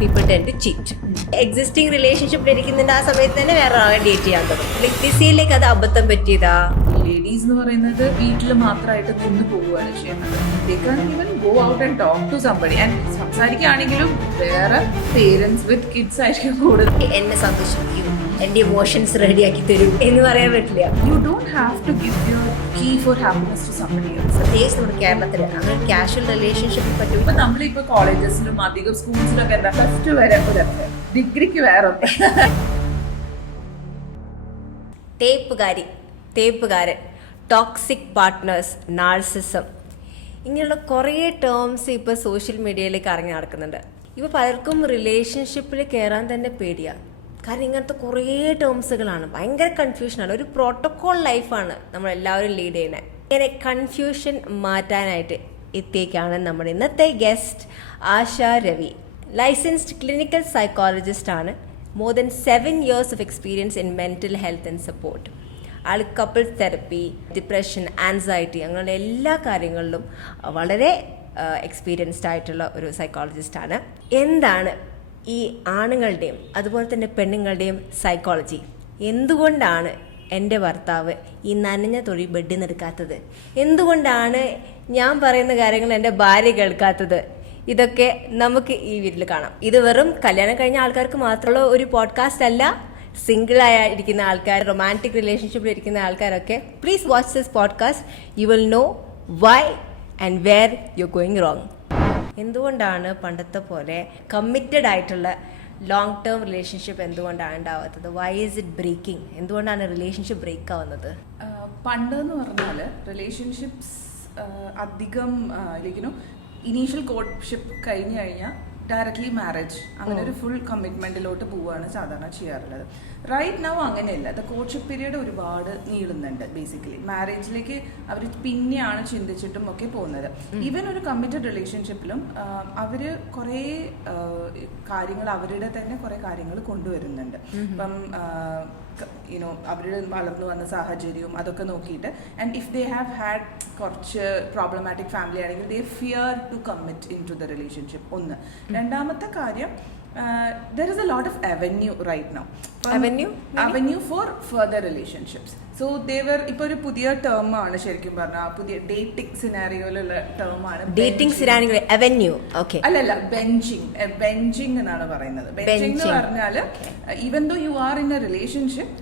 people tend to cheat. Existing relationship ഇരിക്കുന്നതിന്റെ ആ സമയത്ത് തന്നെ വേറെ ആളെ ഡേറ്റ് ചെയ്യാൻ തുടങ്ങും. ലൈക് ദിസിയിലേക്ക് അത് അബദ്ധം പറ്റിയതാ. ലേഡീസ് എന്ന് പറയുന്നത് വീട്ടിൽ മാത്രമായിട്ട് നിന്ന് പോവുകയാണ് ചെയ്യുന്നത്. They can't even go out and talk to somebody. And സംസാരിക്കുകയാണെങ്കിലും വേറെ പേരൻസ് വിത്ത് കിഡ്സ് ആയിരിക്കും കൂടുതൽ. എന്നെ സന്തോഷിപ്പിക്കൂ, എന്റെ ഇമോഷൻസ് റെഡിയാക്കി തരൂ എന്ന് പറയാൻ പറ്റില്ല. You don't have to give your key for happiness to somebody else. പ്രത്യേകിച്ച് നമ്മുടെ കേരളത്തിൽ അങ്ങനെ കാഷ്വൽ റിലേഷൻഷിപ്പ് പറ്റും. ഇപ്പൊ നമ്മളിപ്പോ കോളേജസിലും അധികം സ്കൂൾസിലൊക്കെ എന്താ പ്ലസ് 2 വരെ ഡിഗ്രിക്ക് വേറെ തേപ്പുകാരൻ, ടോക്സിക് പാർട്ട്നേഴ്സ്, നാർസിസം, ഇങ്ങനെയുള്ള കുറേ ടേംസ് ഇപ്പോൾ സോഷ്യൽ മീഡിയയിലേക്ക് ഇറങ്ങി നടക്കുന്നുണ്ട്. ഇപ്പോൾ പലർക്കും റിലേഷൻഷിപ്പിൽ കയറാൻ തന്നെ പേടിയാണ്. കാരണം ഇങ്ങനത്തെ കുറേ ടേംസുകളാണ്, ഭയങ്കര കൺഫ്യൂഷനാണ്. ഒരു പ്രോട്ടോകോൾ ലൈഫാണ് നമ്മളെല്ലാവരും ലീഡ് ചെയ്യുന്നത്. ഇങ്ങനെ കൺഫ്യൂഷൻ മാറ്റാനായിട്ട് എത്തിയേക്കാണ് നമ്മുടെ ഇന്നത്തെ ഗസ്റ്റ് ആശ രവി. ലൈസൻസ്ഡ് ക്ലിനിക്കൽ സൈക്കോളജിസ്റ്റ് ആണ്. More than 7 years of experience in mental health and support. All couples therapy, depression, anxiety അങ്ങനെ എല്ലാ കാര്യങ്ങളിലും വളരെ എക്സ്പീരിയൻസ്ഡ് ആയിട്ടുള്ള ഒരു സൈക്കോളജിസ്റ്റാണ്. എന്താണ് ഈ ആണുങ്ങളുടെയും അതുപോലെ തന്നെ പെണ്ണുങ്ങളുടെയും സൈക്കോളജി? എന്തുകൊണ്ടാണ് എൻ്റെ ഭർത്താവ് ഈ നനഞ്ഞ തൊഴി ബെഡിൽ നിന്ന് എടുക്കാത്തത്? എന്തുകൊണ്ടാണ് ഞാൻ പറയുന്ന കാര്യങ്ങൾ എൻ്റെ ഭാര്യ കേൾക്കാത്തത്? ഇതൊക്കെ നമുക്ക് ഈ വീട്ടിൽ കാണാം. ഇത് വെറും കല്യാണം കഴിഞ്ഞ ആൾക്കാർക്ക് മാത്രമുള്ള ഒരു പോഡ്കാസ്റ്റ് അല്ല. സിംഗിളായി ഇരിക്കുന്ന ആൾക്കാർ, റൊമാൻറ്റിക് റിലേഷൻഷിപ്പിൽ ഇരിക്കുന്ന ആൾക്കാരൊക്കെ please watch this podcast. You will know why and where you going wrong. എന്തുകൊണ്ടാണ് പണ്ടത്തെ പോലെ കമ്മിറ്റഡ് ആയിട്ടുള്ള ലോങ് ടേം റിലേഷൻഷിപ്പ് എന്തുകൊണ്ടാണ് ഉണ്ടാവാത്തത്? Why is it breaking? എന്തുകൊണ്ടാണ് റിലേഷൻഷിപ്പ് ബ്രേക്ക് ആവുന്നത്? പണ്ടെന്ന് പറഞ്ഞാൽ റിലേഷൻഷിപ്സ് അധികം ലൈക്കിനോ ഇനീഷ്യൽ കോർട്ട്ഷിപ്പ് കഴിഞ്ഞ് കഴിഞ്ഞാൽ ഡയറക്ട്ലി മാരേജ് അങ്ങനെ ഒരു ഫുൾ കമ്മിറ്റ്മെന്റിലോട്ട് പോവുകയാണ് സാധാരണ ചെയ്യാറുള്ളത്. റൈറ്റ് നൗ അങ്ങനെയല്ല. ദ കോർട്ട്ഷിപ്പ് പീരീഡ് ഒരുപാട് നീളുന്നുണ്ട്. ബേസിക്കലി മാരേജിലേക്ക് അവർ പിന്നെയാണ് ചിന്തിച്ചിട്ടും ഒക്കെ പോകുന്നത്. ഈവൻ ഒരു കമ്മിറ്റഡ് റിലേഷൻഷിപ്പിലും അവർ കുറേ കാര്യങ്ങൾ, അവരുടെ തന്നെ കുറേ കാര്യങ്ങൾ കൊണ്ടുവരുന്നുണ്ട്. ഇപ്പം യുനോ അവർ വളർന്നു വന്ന സാഹചര്യവും അതൊക്കെ നോക്കിയിട്ട്, and if they have had കുറച്ച് പ്രോബ്ലമാറ്റിക് ഫാമിലി ആണെങ്കിൽ they fear to commit into the relationship. ഒന്ന്. രണ്ടാമത്തെ കാര്യം, there is a lot of avenue right now. Avenue for further relationships. So they were ഇപ്പൊ ഒരു പുതിയ ടേം ആണ് ശരിക്കും പറഞ്ഞാൽ, പുതിയ ഡേറ്റിംഗ് സിനാരിയോയിലുള്ള ടേം ആണ് ഡേറ്റിംഗ് സിനാരിയോ. അവന്യൂ. ഓക്കെ. അല്ലല്ല, ബെഞ്ചിങ് എന്നാണ് പറയുന്നത്. ബെഞ്ചിങ് എന്ന് പറഞ്ഞാൽ even though you are in a relationship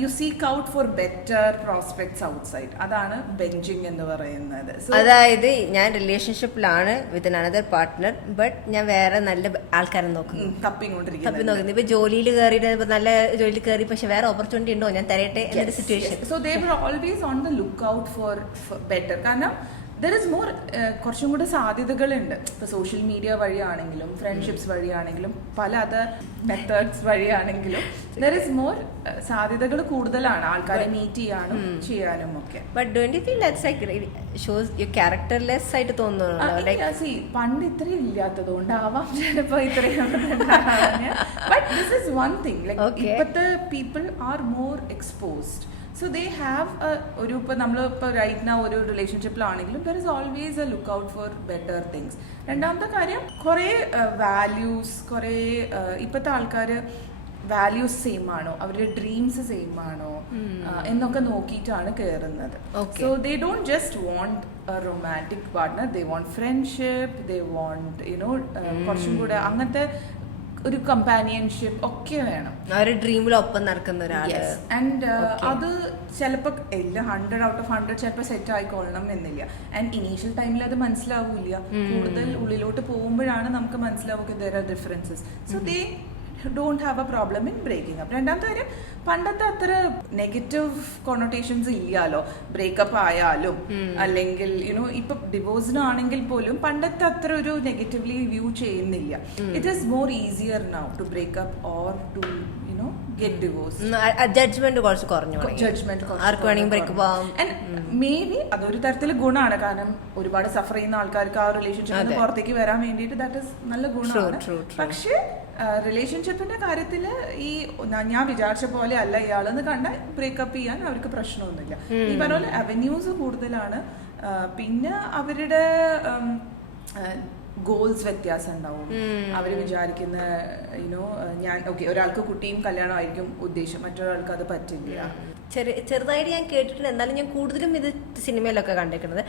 you seek out for better prospects outside. അതാണ് ബെഞ്ചിങ് എന്ന് പറയുന്നത്. അതായത് ഞാൻ റിലേഷൻഷിപ്പിലാണ് വിത്ത് അനദർ പാർട്ട്ണർ, ബട്ട് ഞാൻ വേറെ നല്ല ആൾക്കാരെ നോക്കുന്നു, തപ്പിക്കൊണ്ടിരിക്കുന്നു. ഇപ്പൊ ജോലിയിൽ കയറിയിട്ട് നല്ല ജോലിയിൽ കയറി, പക്ഷെ വേറെ ഓപ്പർച്യൂണിറ്റി ഉണ്ടോ, ഞാൻ തരട്ടെ എന്നൊരു situation. So they were always on the look out for better. കാരണം ദർ ഇസ് മോർ, കുറച്ചും കൂടെ സാധ്യതകളുണ്ട്. ഇപ്പോൾ സോഷ്യൽ മീഡിയ വഴിയാണെങ്കിലും ഫ്രണ്ട്ഷിപ്സ് വഴിയാണെങ്കിലും പല അതർ മെത്തേഡ്സ് വഴിയാണെങ്കിലും ദർ ഇസ് മോർ സാധ്യതകൾ കൂടുതലാണ് ആൾക്കാരെ മീറ്റ് ചെയ്യാനും ഒക്കെ. But don't you feel that's like shows you characterless ആയിട്ട് തോന്നുന്നു? ലൈക്ക് പണ്ട് ഇത്രയും ഇല്ലാത്തതുകൊണ്ടാവാം ചിലപ്പോൾ ഇത്രയും. But this is one thing, like ഇപ്പോഴത്തെ people are more exposed. So they have ഒരു ഇപ്പോൾ നമ്മളിപ്പോൾ റൈറ്റ് നൗ ഒരു റിലേഷൻഷിപ്പിലാണെങ്കിലും there is always a look out for better things. രണ്ടാമത്തെ കാര്യം, കുറേ വാല്യൂസ്, കുറേ ഇപ്പോഴത്തെ ആൾക്കാർ വാല്യൂസ് സെയിം ആണോ, അവരുടെ ഡ്രീംസ് സെയിം ആണോ എന്നൊക്കെ നോക്കിയിട്ടാണ് കയറുന്നത്. So they don't just want a romantic partner, they want friendship, they want you know കുറച്ചും കൂടെ അങ്ങനത്തെ ഒരു കമ്പാനിയൻഷിപ്പ് ഒക്കെ വേണം. ഒരു ഡ്രീമിൽ ഒപ്പം നടക്കുന്ന ഒരാൾ. ആൻഡ് അത് ചിലപ്പോൾ എല്ലാം 100 out of 100 ചിലപ്പോൾ സെറ്റ് ആയിക്കൊള്ളണം എന്നില്ല. ആൻഡ് ഇനീഷ്യൽ ടൈമിൽ അത് മനസ്സിലാവില്ല. കൂടുതൽ ഉള്ളിലോട്ട് പോകുമ്പോഴാണ് നമുക്ക് മനസ്സിലാവുക there are differences. So they don't have a problem in breaking up. രണ്ടാമത്തെ കാര്യം, പണ്ടത്തെ അത്ര നെഗറ്റീവ് കൊണോട്ടേഷൻസ് ഇല്ലല്ലോ. ബ്രേക്കപ്പ് ആയാലും അല്ലെങ്കിൽ യുനോ ഇപ്പൊ ഡിവോഴ്സിനാണെങ്കിൽ പോലും പണ്ടത്തെ അത്ര ഒരു നെഗറ്റീവ്ലി വ്യൂ ചെയ്യുന്നില്ല. It is more easier now to break up or to you know get divorce. Judgement കുറച്ച് കുറഞ്ഞു. ആർക്ക് വേണമെങ്കിൽ ബ്രേക്കപ്പ് ആവും. ആൻഡ് മേ ബി അതൊരു തരത്തിൽ ഗുണമാണ്. കാരണം ഒരുപാട് സഫർ ചെയ്യുന്ന ആൾക്കാർക്ക് ആ റിലേഷൻഷിപ്പിന് പുറത്തേക്ക് വരാൻ വേണ്ടിയിട്ട് ദാറ്റ് ഇസ് നല്ല ഗുണമാണ്. പക്ഷേ റിലേഷൻഷിപ്പിന്റെ കാര്യത്തിൽ ഈ ഞാൻ വിചാരിച്ച പോലെ അല്ല ഇയാളെന്ന് കണ്ടാൽ ബ്രേക്കപ്പ് ചെയ്യാൻ അവർക്ക് പ്രശ്നമൊന്നുമില്ല. ഈ പറഞ്ഞ പോലെ അവന്യൂസ് കൂടുതലാണ്. പിന്നെ അവരുടെ ഗോൾസ് വ്യത്യാസം ഉണ്ടാവും. അവർ വിചാരിക്കുന്ന ഞാൻ ഒരാൾക്ക് കുട്ടിയും കല്യാണമായിരിക്കും ഉദ്ദേശം, മറ്റൊരാൾക്ക് അത് പറ്റില്ല. ചെറുതായിട്ട് ഞാൻ കേട്ടിട്ടുണ്ട്, എന്നാലും ഞാൻ കൂടുതലും ഇത് സിനിമയിലൊക്കെ കണ്ടിരിക്കുന്നത്.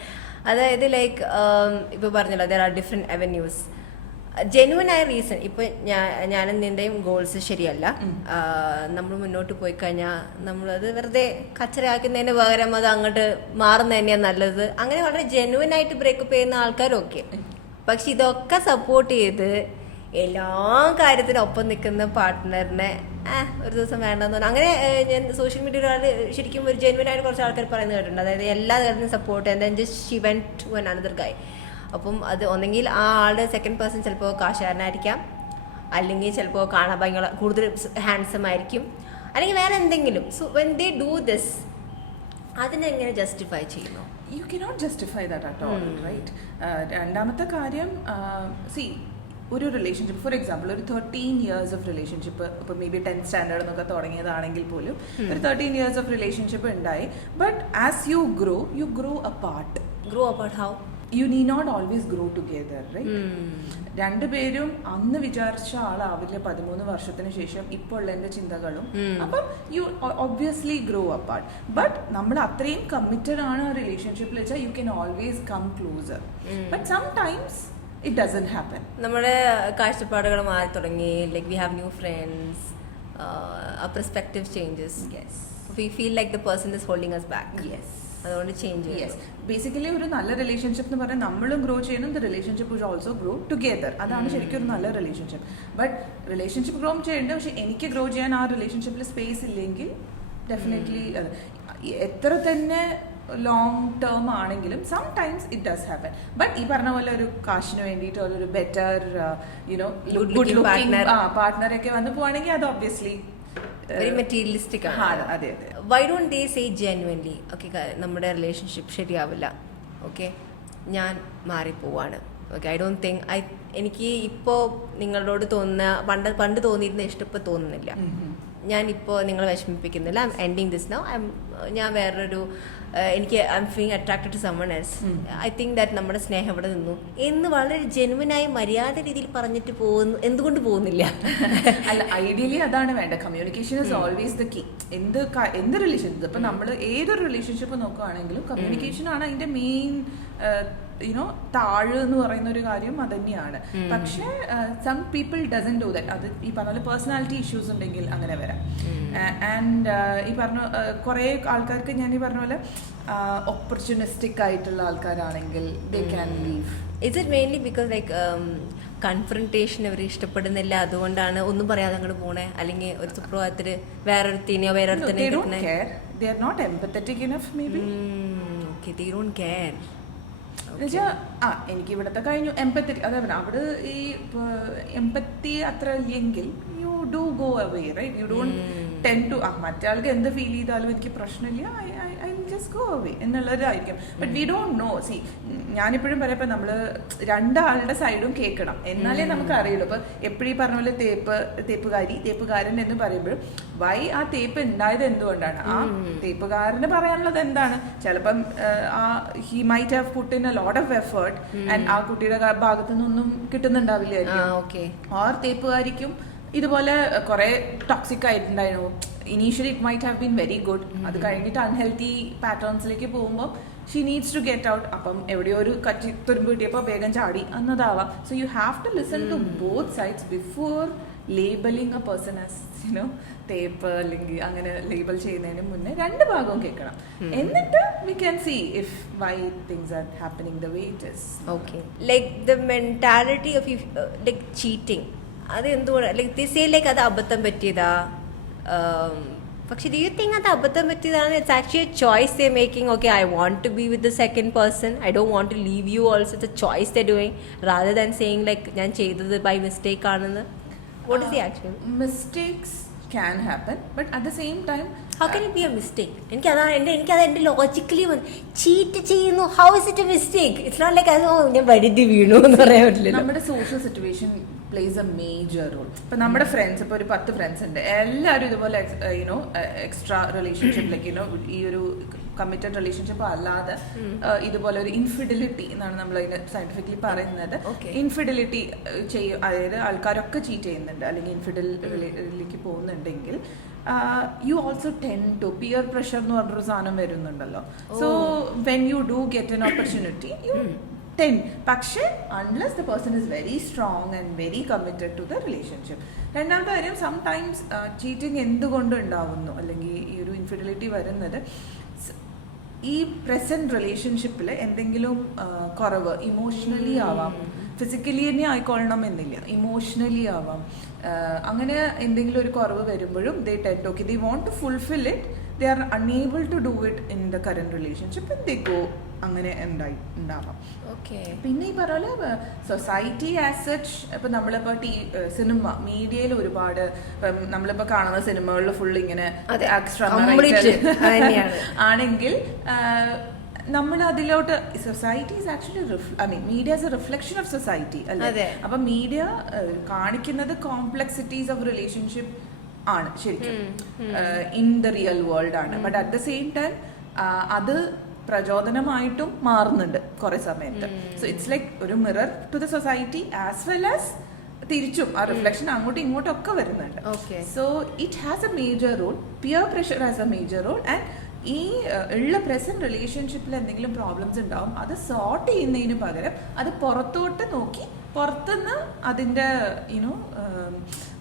അതായത് ലൈക്ക് ഇപ്പോൾ പറഞ്ഞല്ലോ, there are different avenues. Genuine ആയ റീസൺ, ഇപ്പൊ ഞാനും നിന്റെയും ഗോൾസ് ശരിയല്ല, നമ്മൾ മുന്നോട്ട് പോയി കഴിഞ്ഞാൽ നമ്മളത് വെറുതെ കച്ചറയാക്കുന്നതിന് പകരം അത് അങ്ങോട്ട് മാറുന്നത് തന്നെയാണ് നല്ലത്. അങ്ങനെ വളരെ ജെന്യുവൻ ആയിട്ട് ബ്രേക്കപ്പ് ചെയ്യുന്ന ആൾക്കാരൊക്കെ. പക്ഷെ ഇതൊക്കെ സപ്പോർട്ട് ചെയ്ത് എല്ലാ കാര്യത്തിനും ഒപ്പം നിൽക്കുന്ന പാർട്ട്ണറിനെ ഒരു ദിവസം വേണ്ടെന്ന് പറഞ്ഞു. അങ്ങനെ ഞാൻ സോഷ്യൽ മീഡിയയിൽ ഒരാൾ ശരിക്കും ഒരു ജെന്യുവൻ ആയിട്ട് കുറച്ച് ആൾക്കാർ പറയുന്നത് കേട്ടിട്ടുണ്ട്. അതായത് എല്ലാ കാര്യത്തിനും സപ്പോർട്ട് ചെയ്യാൻ just she went to another guy. അപ്പം അത് ഒന്നെങ്കിൽ ആ ആളുടെ സെക്കൻഡ് പേഴ്സൺ ചിലപ്പോൾ കാശുകാരനായിരിക്കാം, അല്ലെങ്കിൽ ചിലപ്പോൾ കാണാൻ ഭയങ്കര കൂടുതൽ ഹാൻസം ആയിരിക്കും, അല്ലെങ്കിൽ വേറെ എന്തെങ്കിലും. So when they do this, അതിനെങ്ങനെ ജസ്റ്റിഫൈ ചെയ്യുന്നു? You cannot justify that at all, right? രണ്ടാമത്തെ കാര്യം, സി ഒരു റിലേഷൻഷിപ്പ്, ഫോർ എക്സാമ്പിൾ ഒരു 13 years ഓഫ് റിലേഷൻഷിപ്പ്, ഇപ്പോൾ മേ ബി 10th സ്റ്റാൻഡേർഡ് എന്നൊക്കെ തുടങ്ങിയതാണെങ്കിൽ പോലും ഒരു 13 years ഓഫ് റിലേഷൻഷിപ്പ് ഉണ്ടായി. But as you grow apart. Grow apart how? You need not always grow together, right? രണ്ടുപേരും അന്ന് വിചാരിച്ച ആളാവില്ല 13 വർഷത്തിന് ശേഷം ഇപ്പോൾ ഉള്ള എൻ്റെ ചിന്തകളും. അപ്പം you obviously grow apart. But നമ്മൾ അത്രയും കമ്മിറ്റഡ് ആണ് ആ റിലേഷൻഷിപ്പിൽ വെച്ചാൽ you can always come closer. But some times it doesn't happen. നമ്മുടെ കാഴ്ചപ്പാടുകൾ മാറി തുടങ്ങി, like we have new friends, perspective changes. Yes, we feel like the person is holding us back. Yes, അതുകൊണ്ട് ചേഞ്ച്. യെസ്, ബേസിക്കലി ഒരു നല്ല relationship എന്ന് പറഞ്ഞാൽ നമ്മളും ഗ്രോ ചെയ്യണം, the relationship will also grow together. അതാണ് ശരിക്കും ഒരു നല്ല റിലേഷൻഷിപ്പ്. ബട്ട് റിലേഷൻഷിപ്പ് ഗ്രോ ചെയ്യേണ്ടത്, പക്ഷെ എനിക്ക് ഗ്രോ ചെയ്യാൻ ആ റിലേഷൻഷിപ്പിൽ സ്പേസ് ഇല്ലെങ്കിൽ ഡെഫിനറ്റ്ലി എത്ര തന്നെ ലോങ് ടേം ആണെങ്കിലും some times it does happen. But ഈ പറഞ്ഞ പോലെ ഒരു കാശിന് വേണ്ടിയിട്ട് ഒരു ബെറ്റർ ഗുഡ് ലുക്കിംഗ് പാർട്ട്ണറൊക്കെ വന്ന് പോവാണെങ്കിൽ അത് ഒബ്വിയസ്ലി വെരി മെറ്റീരിയലിസ്റ്റിക് ആണ്. അതെ അതെ. Why don't they say genuinely, okay നമ്മുടെ റിലേഷൻഷിപ്പ് ശരിയാവില്ല, ഓക്കെ ഞാൻ മാറിപ്പോവാണ്, ഓക്കെ ഐ ഡോണ്ട് തിങ്ക് എനിക്ക് ഇപ്പോൾ നിങ്ങളോട് തോന്നുന്ന പണ്ട് തോന്നിയിരുന്ന ഇഷ്ടം ഇപ്പോൾ തോന്നുന്നില്ല, ഞാനിപ്പോൾ നിങ്ങളെ വിഷമിപ്പിക്കുന്നില്ല, I'm ending this now, ഞാൻ വേറൊരു എനിക്ക് I'm feeling attracted to someone else, I think that നമ്മുടെ സ്നേഹം ഇവിടെ നിന്നു എന്ന് വളരെ ജെന്യുവനായി മര്യാദ രീതിയിൽ പറഞ്ഞിട്ട് എന്തുകൊണ്ട് പോകുന്നില്ല? അല്ല, ഐഡിയലി അതാണ് വേണ്ടത്. Communication is always the key. എന്ത് റിലേഷൻഷിപ്പ്, ഇപ്പം നമ്മൾ ഏതൊരു റിലേഷൻഷിപ്പ് നോക്കുകയാണെങ്കിലും കമ്മ്യൂണിക്കേഷൻ ആണ് അതിൻ്റെ മെയിൻ താഴ് എന്ന് പറയുന്ന ഒരു കാര്യം അത് തന്നെയാണ്. പക്ഷേ some people doesn't do that. അത് ഈ പറഞ്ഞ പോലെ പേഴ്സണാലിറ്റി ഇഷ്യൂസ് ഉണ്ടെങ്കിൽ അങ്ങനെ വരാം. ആൻഡ് ഈ പറഞ്ഞ കുറേ ആൾക്കാർക്ക് ഞാൻ ഈ പറഞ്ഞ പോലെ ഓപ്പർച്യൂണിസ്റ്റിക് ആയിട്ടുള്ള ആൾക്കാരാണെങ്കിൽ they can leave. Is it mainly because like confrontation അവർ ഇഷ്ടപ്പെടുന്നില്ല, അതുകൊണ്ടാണ് ഒന്നും പറയാതെ അങ്ങോട്ട് പോണേ, അല്ലെങ്കിൽ ഒരു സുപ്രഭാതത്തില് വേറൊരുത്തിനെയോ വേറൊരുത്തിനെയോ എനിക്ക് ഇവിടത്തെ കഴിഞ്ഞു എംപത്തറ്റിക്. അതേപോലെ അവിടെ ഈ എംപത്തി അത്ര ഇല്ലെങ്കിൽ you do go away, right? You don't tend to മറ്റേ ആൾക്ക് എന്ത് ഫീൽ ചെയ്താലും എനിക്ക് പ്രശ്നമില്ല, ഐ ജസ്റ്റ് ഗോ അവേ എന്നുള്ളതായിരിക്കും. But we don't know. See, ഞാനിപ്പോഴും പറയപ്പോൾ നമ്മൾ രണ്ടാളുടെ സൈഡും കേൾക്കണം, എന്നാലേ നമുക്ക് അറിയുള്ളൂ. ഇപ്പൊ എപ്പോഴും പറഞ്ഞ പോലെ തേപ്പുകാരൻ എന്ന് പറയുമ്പോഴും വൈ ആ തേപ്പ് ഉണ്ടായത് എന്തുകൊണ്ടാണ്, ആ തേപ്പുകാരന് പറയാനുള്ളത് എന്താണ്? ചിലപ്പം he might have put in A lot of effort and ആ കുട്ടിയുടെ ഭാഗത്തു നിന്നൊന്നും കിട്ടുന്നുണ്ടാവില്ലായിരിക്കും. ഓർ തേപ്പുകാരിക്കും ഇതുപോലെ കുറെ ടോക്സിക് ആയിട്ടുണ്ടായിരുന്നു. Initially it might have been very good, അത് കഴിഞ്ഞിട്ട് അൺഹെൽത്തി പാറ്റേൺസിലേക്ക് പോകുമ്പോൾ she needs to get out. അപ്പം എവിടെയോ ഒരു തുരുമ്പ് കിട്ടിയപ്പോൾ വേഗം ചാടി എന്നതാവാം. So you have to listen to both sides before labelling a person as തേപ്പ് അല്ലെങ്കിൽ അങ്ങനെ ലേബൽ ചെയ്യുന്നതിന് മുന്നേ രണ്ട് ഭാഗവും കേൾക്കണം. എന്നിട്ട് we can see if why things are happening the way it is. Okay, like the mentality of like cheating, അത് എന്തുകൊണ്ട് ലൈക്ക് ദേ സേ ലൈക്ക് അത് അബദ്ധം പറ്റിയതാ, പക്ഷെ ഡു യു തിങ്ക് അത് അബദ്ധം പറ്റിയതാണ്? It's actually a choice they making. Okay, I want to be with the second person, I don't want to leave you also. It's a choice they doing rather than saying like ഞാൻ ചെയ്തത് by mistake ആണെന്ന്. What is the actual? Mistakes can happen, but at the same time how can it be a mistake? എനിക്കതാണ് എൻ്റെ logically cheat ചെയ്യുന്നു, how is it a mistake? It's not like അത് ഞാൻ വഴുതി വീണു എന്ന് പറയാൻ പറ്റില്ല. നമ്മുടെ social situation plays a major role. ഇപ്പൊ നമ്മുടെ ഫ്രണ്ട്സ്, ഇപ്പോൾ ഒരു 10 ഫ്രണ്ട്സ് ഉണ്ട്, എല്ലാവരും ഇതുപോലെ എക്സ്ട്രാ റിലേഷൻഷിപ്പിലേക്ക് ഈ ഒരു കമ്മിറ്റഡ് റിലേഷൻഷിപ്പ് അല്ലാതെ ഇതുപോലെ ഒരു ഇൻഫിഡിലിറ്റി എന്നാണ് നമ്മൾ അതിന് സയന്റിഫിക്കലി പറയുന്നത്. ഇൻഫിഡിലിറ്റി ചെയ്യും, അതായത് ആൾക്കാരൊക്കെ ചീറ്റ് ചെയ്യുന്നുണ്ട് അല്ലെങ്കിൽ ഇൻഫിഡിലേക്ക് പോകുന്നുണ്ടെങ്കിൽ you also tend to peer pressure എന്ന് പറഞ്ഞൊരു സാധനം വരുന്നുണ്ടല്ലോ. So when you do get an opportunity you 10. പക്ഷേ unless the person is very strong and very committed to the relationship. രണ്ടാമത്തെ കാര്യം, സംടൈംസ് ചീറ്റിംഗ് എന്തുകൊണ്ട് ഉണ്ടാവുന്നു അല്ലെങ്കിൽ ഈ ഒരു ഇൻഫിഡിലിറ്റി വരുന്നത് ഈ പ്രസന്റ് റിലേഷൻഷിപ്പിൽ എന്തെങ്കിലും കുറവ് ഇമോഷണലി ആവാം, ഫിസിക്കലി തന്നെ ആയിക്കൊള്ളണം എന്നില്ല, ഇമോഷണലി ആവാം. അങ്ങനെ എന്തെങ്കിലും ഒരു കുറവ് വരുമ്പോഴും they tend okay they want to fulfil it, they are unable to do it in the current relationship and they go. അങ്ങനെ ഉണ്ടാവാം. പിന്നെ ഈ പറഞ്ഞ സൊസൈറ്റി ആസ് സച്ച്, ഇപ്പൊ നമ്മളിപ്പോ സിനിമ മീഡിയയിൽ ഒരുപാട് നമ്മളിപ്പോ കാണുന്ന സിനിമകളിൽ ഫുൾ ഇങ്ങനെ എക്സ്ട്രാ ആണെങ്കിൽ നമ്മൾ അതിലോട്ട് society is actually media is a reflection of society അല്ലേ. അപ്പൊ മീഡിയ കാണിക്കുന്നത് കോംപ്ലക്സിറ്റീസ് ഓഫ് റിലേഷൻഷിപ്പ് ആണ് ശരിക്കും ഇൻ ദ റിയൽ വേൾഡ് ആണ്. But at the same time അത് പ്രചോദനമായിട്ടും മാറുന്നുണ്ട് കുറെ സമയത്ത്. സോ ഇറ്റ്സ് ലൈക്ക് ഒരു mirror to the society as well as തിരിച്ചും ആ റിഫ്ലക്ഷൻ അങ്ങോട്ടും ഇങ്ങോട്ടും ഒക്കെ വരുന്നുണ്ട്. So it has a major role, peer pressure has a major role. And ഈ ഉള്ള പ്രസന്റ് റിലേഷൻഷിപ്പിൽ എന്തെങ്കിലും പ്രോബ്ലംസ് ഉണ്ടാവും, അത് സോർട്ട് ചെയ്യുന്നതിന് പകരം അത് പുറത്തോട്ട് നോക്കി പുറത്തുനിന്ന് അതിന്റെ you know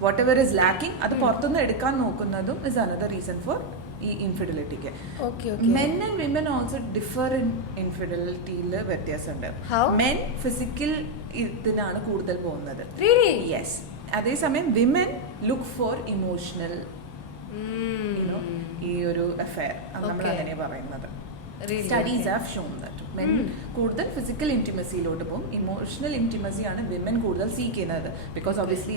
whatever is lacking അത് പുറത്തുനിന്ന് എടുക്കാൻ നോക്കുന്നതും ഇസ് അനദർ റീസൺ ഫോർ ഈ ഇൻഫിഡിലിറ്റിക്ക്. Men and women also differ in ഇൻഫിഡിലിറ്റിയിൽ വ്യത്യാസമുണ്ട്. മെൻ ഫിസിക്കൽ ഇതിനാണ് കൂടുതൽ പോകുന്നത്. യെസ്. അതേസമയം വിമൻ ലുക്ക് ഫോർ ഇമോഷണൽ ഈ ഒരു അഫെയർ, നമ്മൾ അങ്ങനെ പറയുന്നത്. Studies have shown that men കൂടുതൽ ഫിസിക്കൽ ഇന്റിമസിയിലോട്ട് പോകും, ഇമോഷണൽ ഇന്റിമസി ആണ് വിമൻ കൂടുതൽ സീക്ക് ചെയ്യുന്നത്. ബിക്കോസ് ഒബ്വിയസ്ലി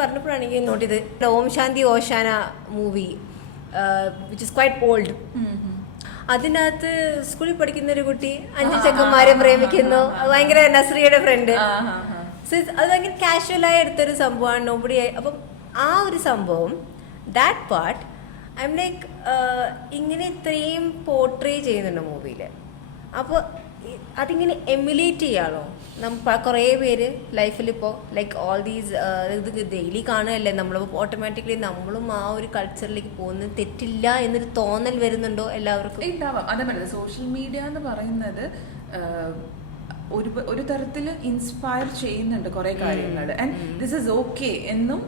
പറഞ്ഞപ്പോഴാണ് എനിക്ക് നോട്ട് ചെയ്ത് ഓം ശാന്തി ഓശാന movie which is quite old. അതിനകത്ത് സ്കൂളിൽ പഠിക്കുന്ന ഒരു കുട്ടി 5 ചെക്കന്മാരെ പ്രേമിക്കുന്നു, ഭയങ്കര നസ്രിയുടെ ഫ്രണ്ട്. സോ അത് ഭയങ്കര കാഷ്വലായി എടുത്തൊരു സംഭവമാണ്. നോബഡി. അപ്പം ആ ഒരു സംഭവം that part I M like ഇങ്ങനെ ഇത്രയും പോർട്രേ ചെയ്യുന്നുണ്ട് മൂവിയിൽ. അപ്പോൾ അതിങ്ങനെ എമുലേറ്റ് ചെയ്യാണോ കുറേ പേര് ലൈഫിൽ ഇപ്പോൾ ലൈക്ക് ഓൾ ദീസ് ഇത് ഡെയിലി കാണുകയല്ലേ നമ്മൾ, ഓട്ടോമാറ്റിക്കലി നമ്മളും ആ ഒരു കൾച്ചറിലേക്ക് പോകുന്നത് തെറ്റില്ല എന്നൊരു തോന്നൽ വരുന്നുണ്ടോ എല്ലാവർക്കും? ഉണ്ടാവാം. അതേ പറയുന്നത് സോഷ്യൽ മീഡിയ എന്ന് പറയുന്നത് ഒരു തരത്തിൽ ഇൻസ്പയർ ചെയ്യുന്നുണ്ട് കുറെ കാര്യങ്ങൾ. ആൻഡ് ദിസ് ഇസ് ഓക്കെ എന്നും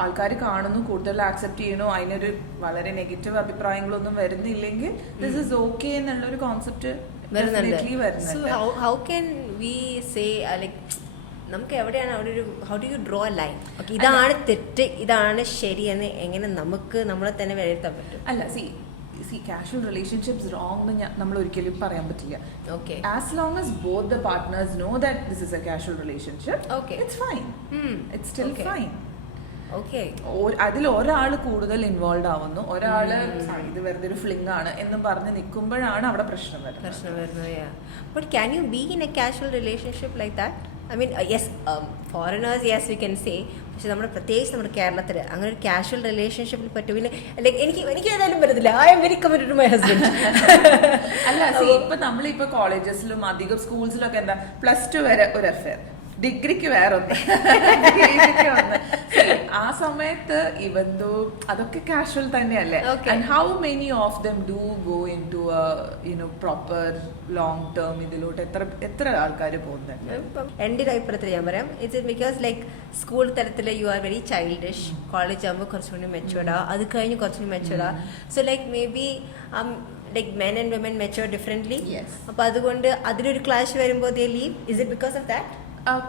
ആൾക്കാർ കാണുന്നു, കൂടുതൽ ആക്സെപ്റ്റ് ചെയ്യണു, അതിനൊരു വളരെ നെഗറ്റീവ് അഭിപ്രായങ്ങളൊന്നും വരുന്നില്ലെങ്കിൽ ദിസ് ഇസ് ഓക്കെ എന്നുള്ളൊരു കോൺസെപ്റ്റ് വരുന്നുണ്ട്. How can we say like നമുക്ക് എവിടെയാണ് അവിടെ ഒരു how do U draw A line? ഇതാണ് തെറ്റ്, ഇതാണ് ശരി എന്ന് എങ്ങനെ നമുക്ക് നമ്മളെ തന്നെ വിലയിരുത്താൻ പറ്റും? അല്ല casual relationships wrong എന്ന് നമ്മൾ ഒരിക്കലും പറയാൻ പറ്റില്ല. Okay. As long as both the partners know that this is a casual relationship, okay, it's fine. It's still fine. Okay. അതിൽ ഒരാൾ കൂടുതൽ ഇൻവോൾവ് ആവുന്നു, ഒരാള് ഇത് വെറുതെ ഒരു ഫ്ലിംഗ് ആണ് എന്നും പറഞ്ഞ് നിൽക്കുമ്പോഴാണ് അവിടെ പ്രശ്നം വരുന്നത്. But can you be in a casual relationship like that? I mean, yes, foreigners, yes, we can say. പക്ഷെ നമ്മുടെ പ്രത്യേകിച്ച് നമ്മുടെ കേരളത്തിൽ അങ്ങനെ ഒരു കാഷ്വൽ റിലേഷൻഷിപ്പിൽ പറ്റും. ലൈക്ക് എനിക്ക് ഏതായാലും പറ്റത്തില്ല. I'm very committed to my husband. അല്ല, ഇപ്പൊ നമ്മളിപ്പോ കോളേജസിലും അധികം സ്കൂൾസിലൊക്കെ എന്താ +2 വരെ ഒരു അഫെയർ, ഡിഗ്രിക്ക് വേറൊന്ന്, ആ സമയത്ത് ഇവന്തോ അതൊക്കെ കാഷ്വൽ തന്നെയല്ലേ. And how many of them do go into proper long term ഇതിലോട്ട് എത്ര ആൾക്കാർ പോകുന്നുണ്ട്? എൻ്റെ അഭിപ്രായത്തിൽ ഞാൻ പറയാം, ഇറ്റ്സ് ബിക്കോസ് ലൈക്ക് സ്കൂൾ തലത്തിൽ you are very childish, college ആകുമ്പോൾ കുറച്ചുകൂടി മെച്ചുവേർഡാ, അത് കഴിഞ്ഞ് കുറച്ചുകൂടി മെച്ചുവേർഡാ. So like maybe like men and women mature differently. അപ്പോൾ അതുകൊണ്ട് അതിലൊരു ക്ലാഷ് വരുമ്പോൾ they leave. Is it because of that?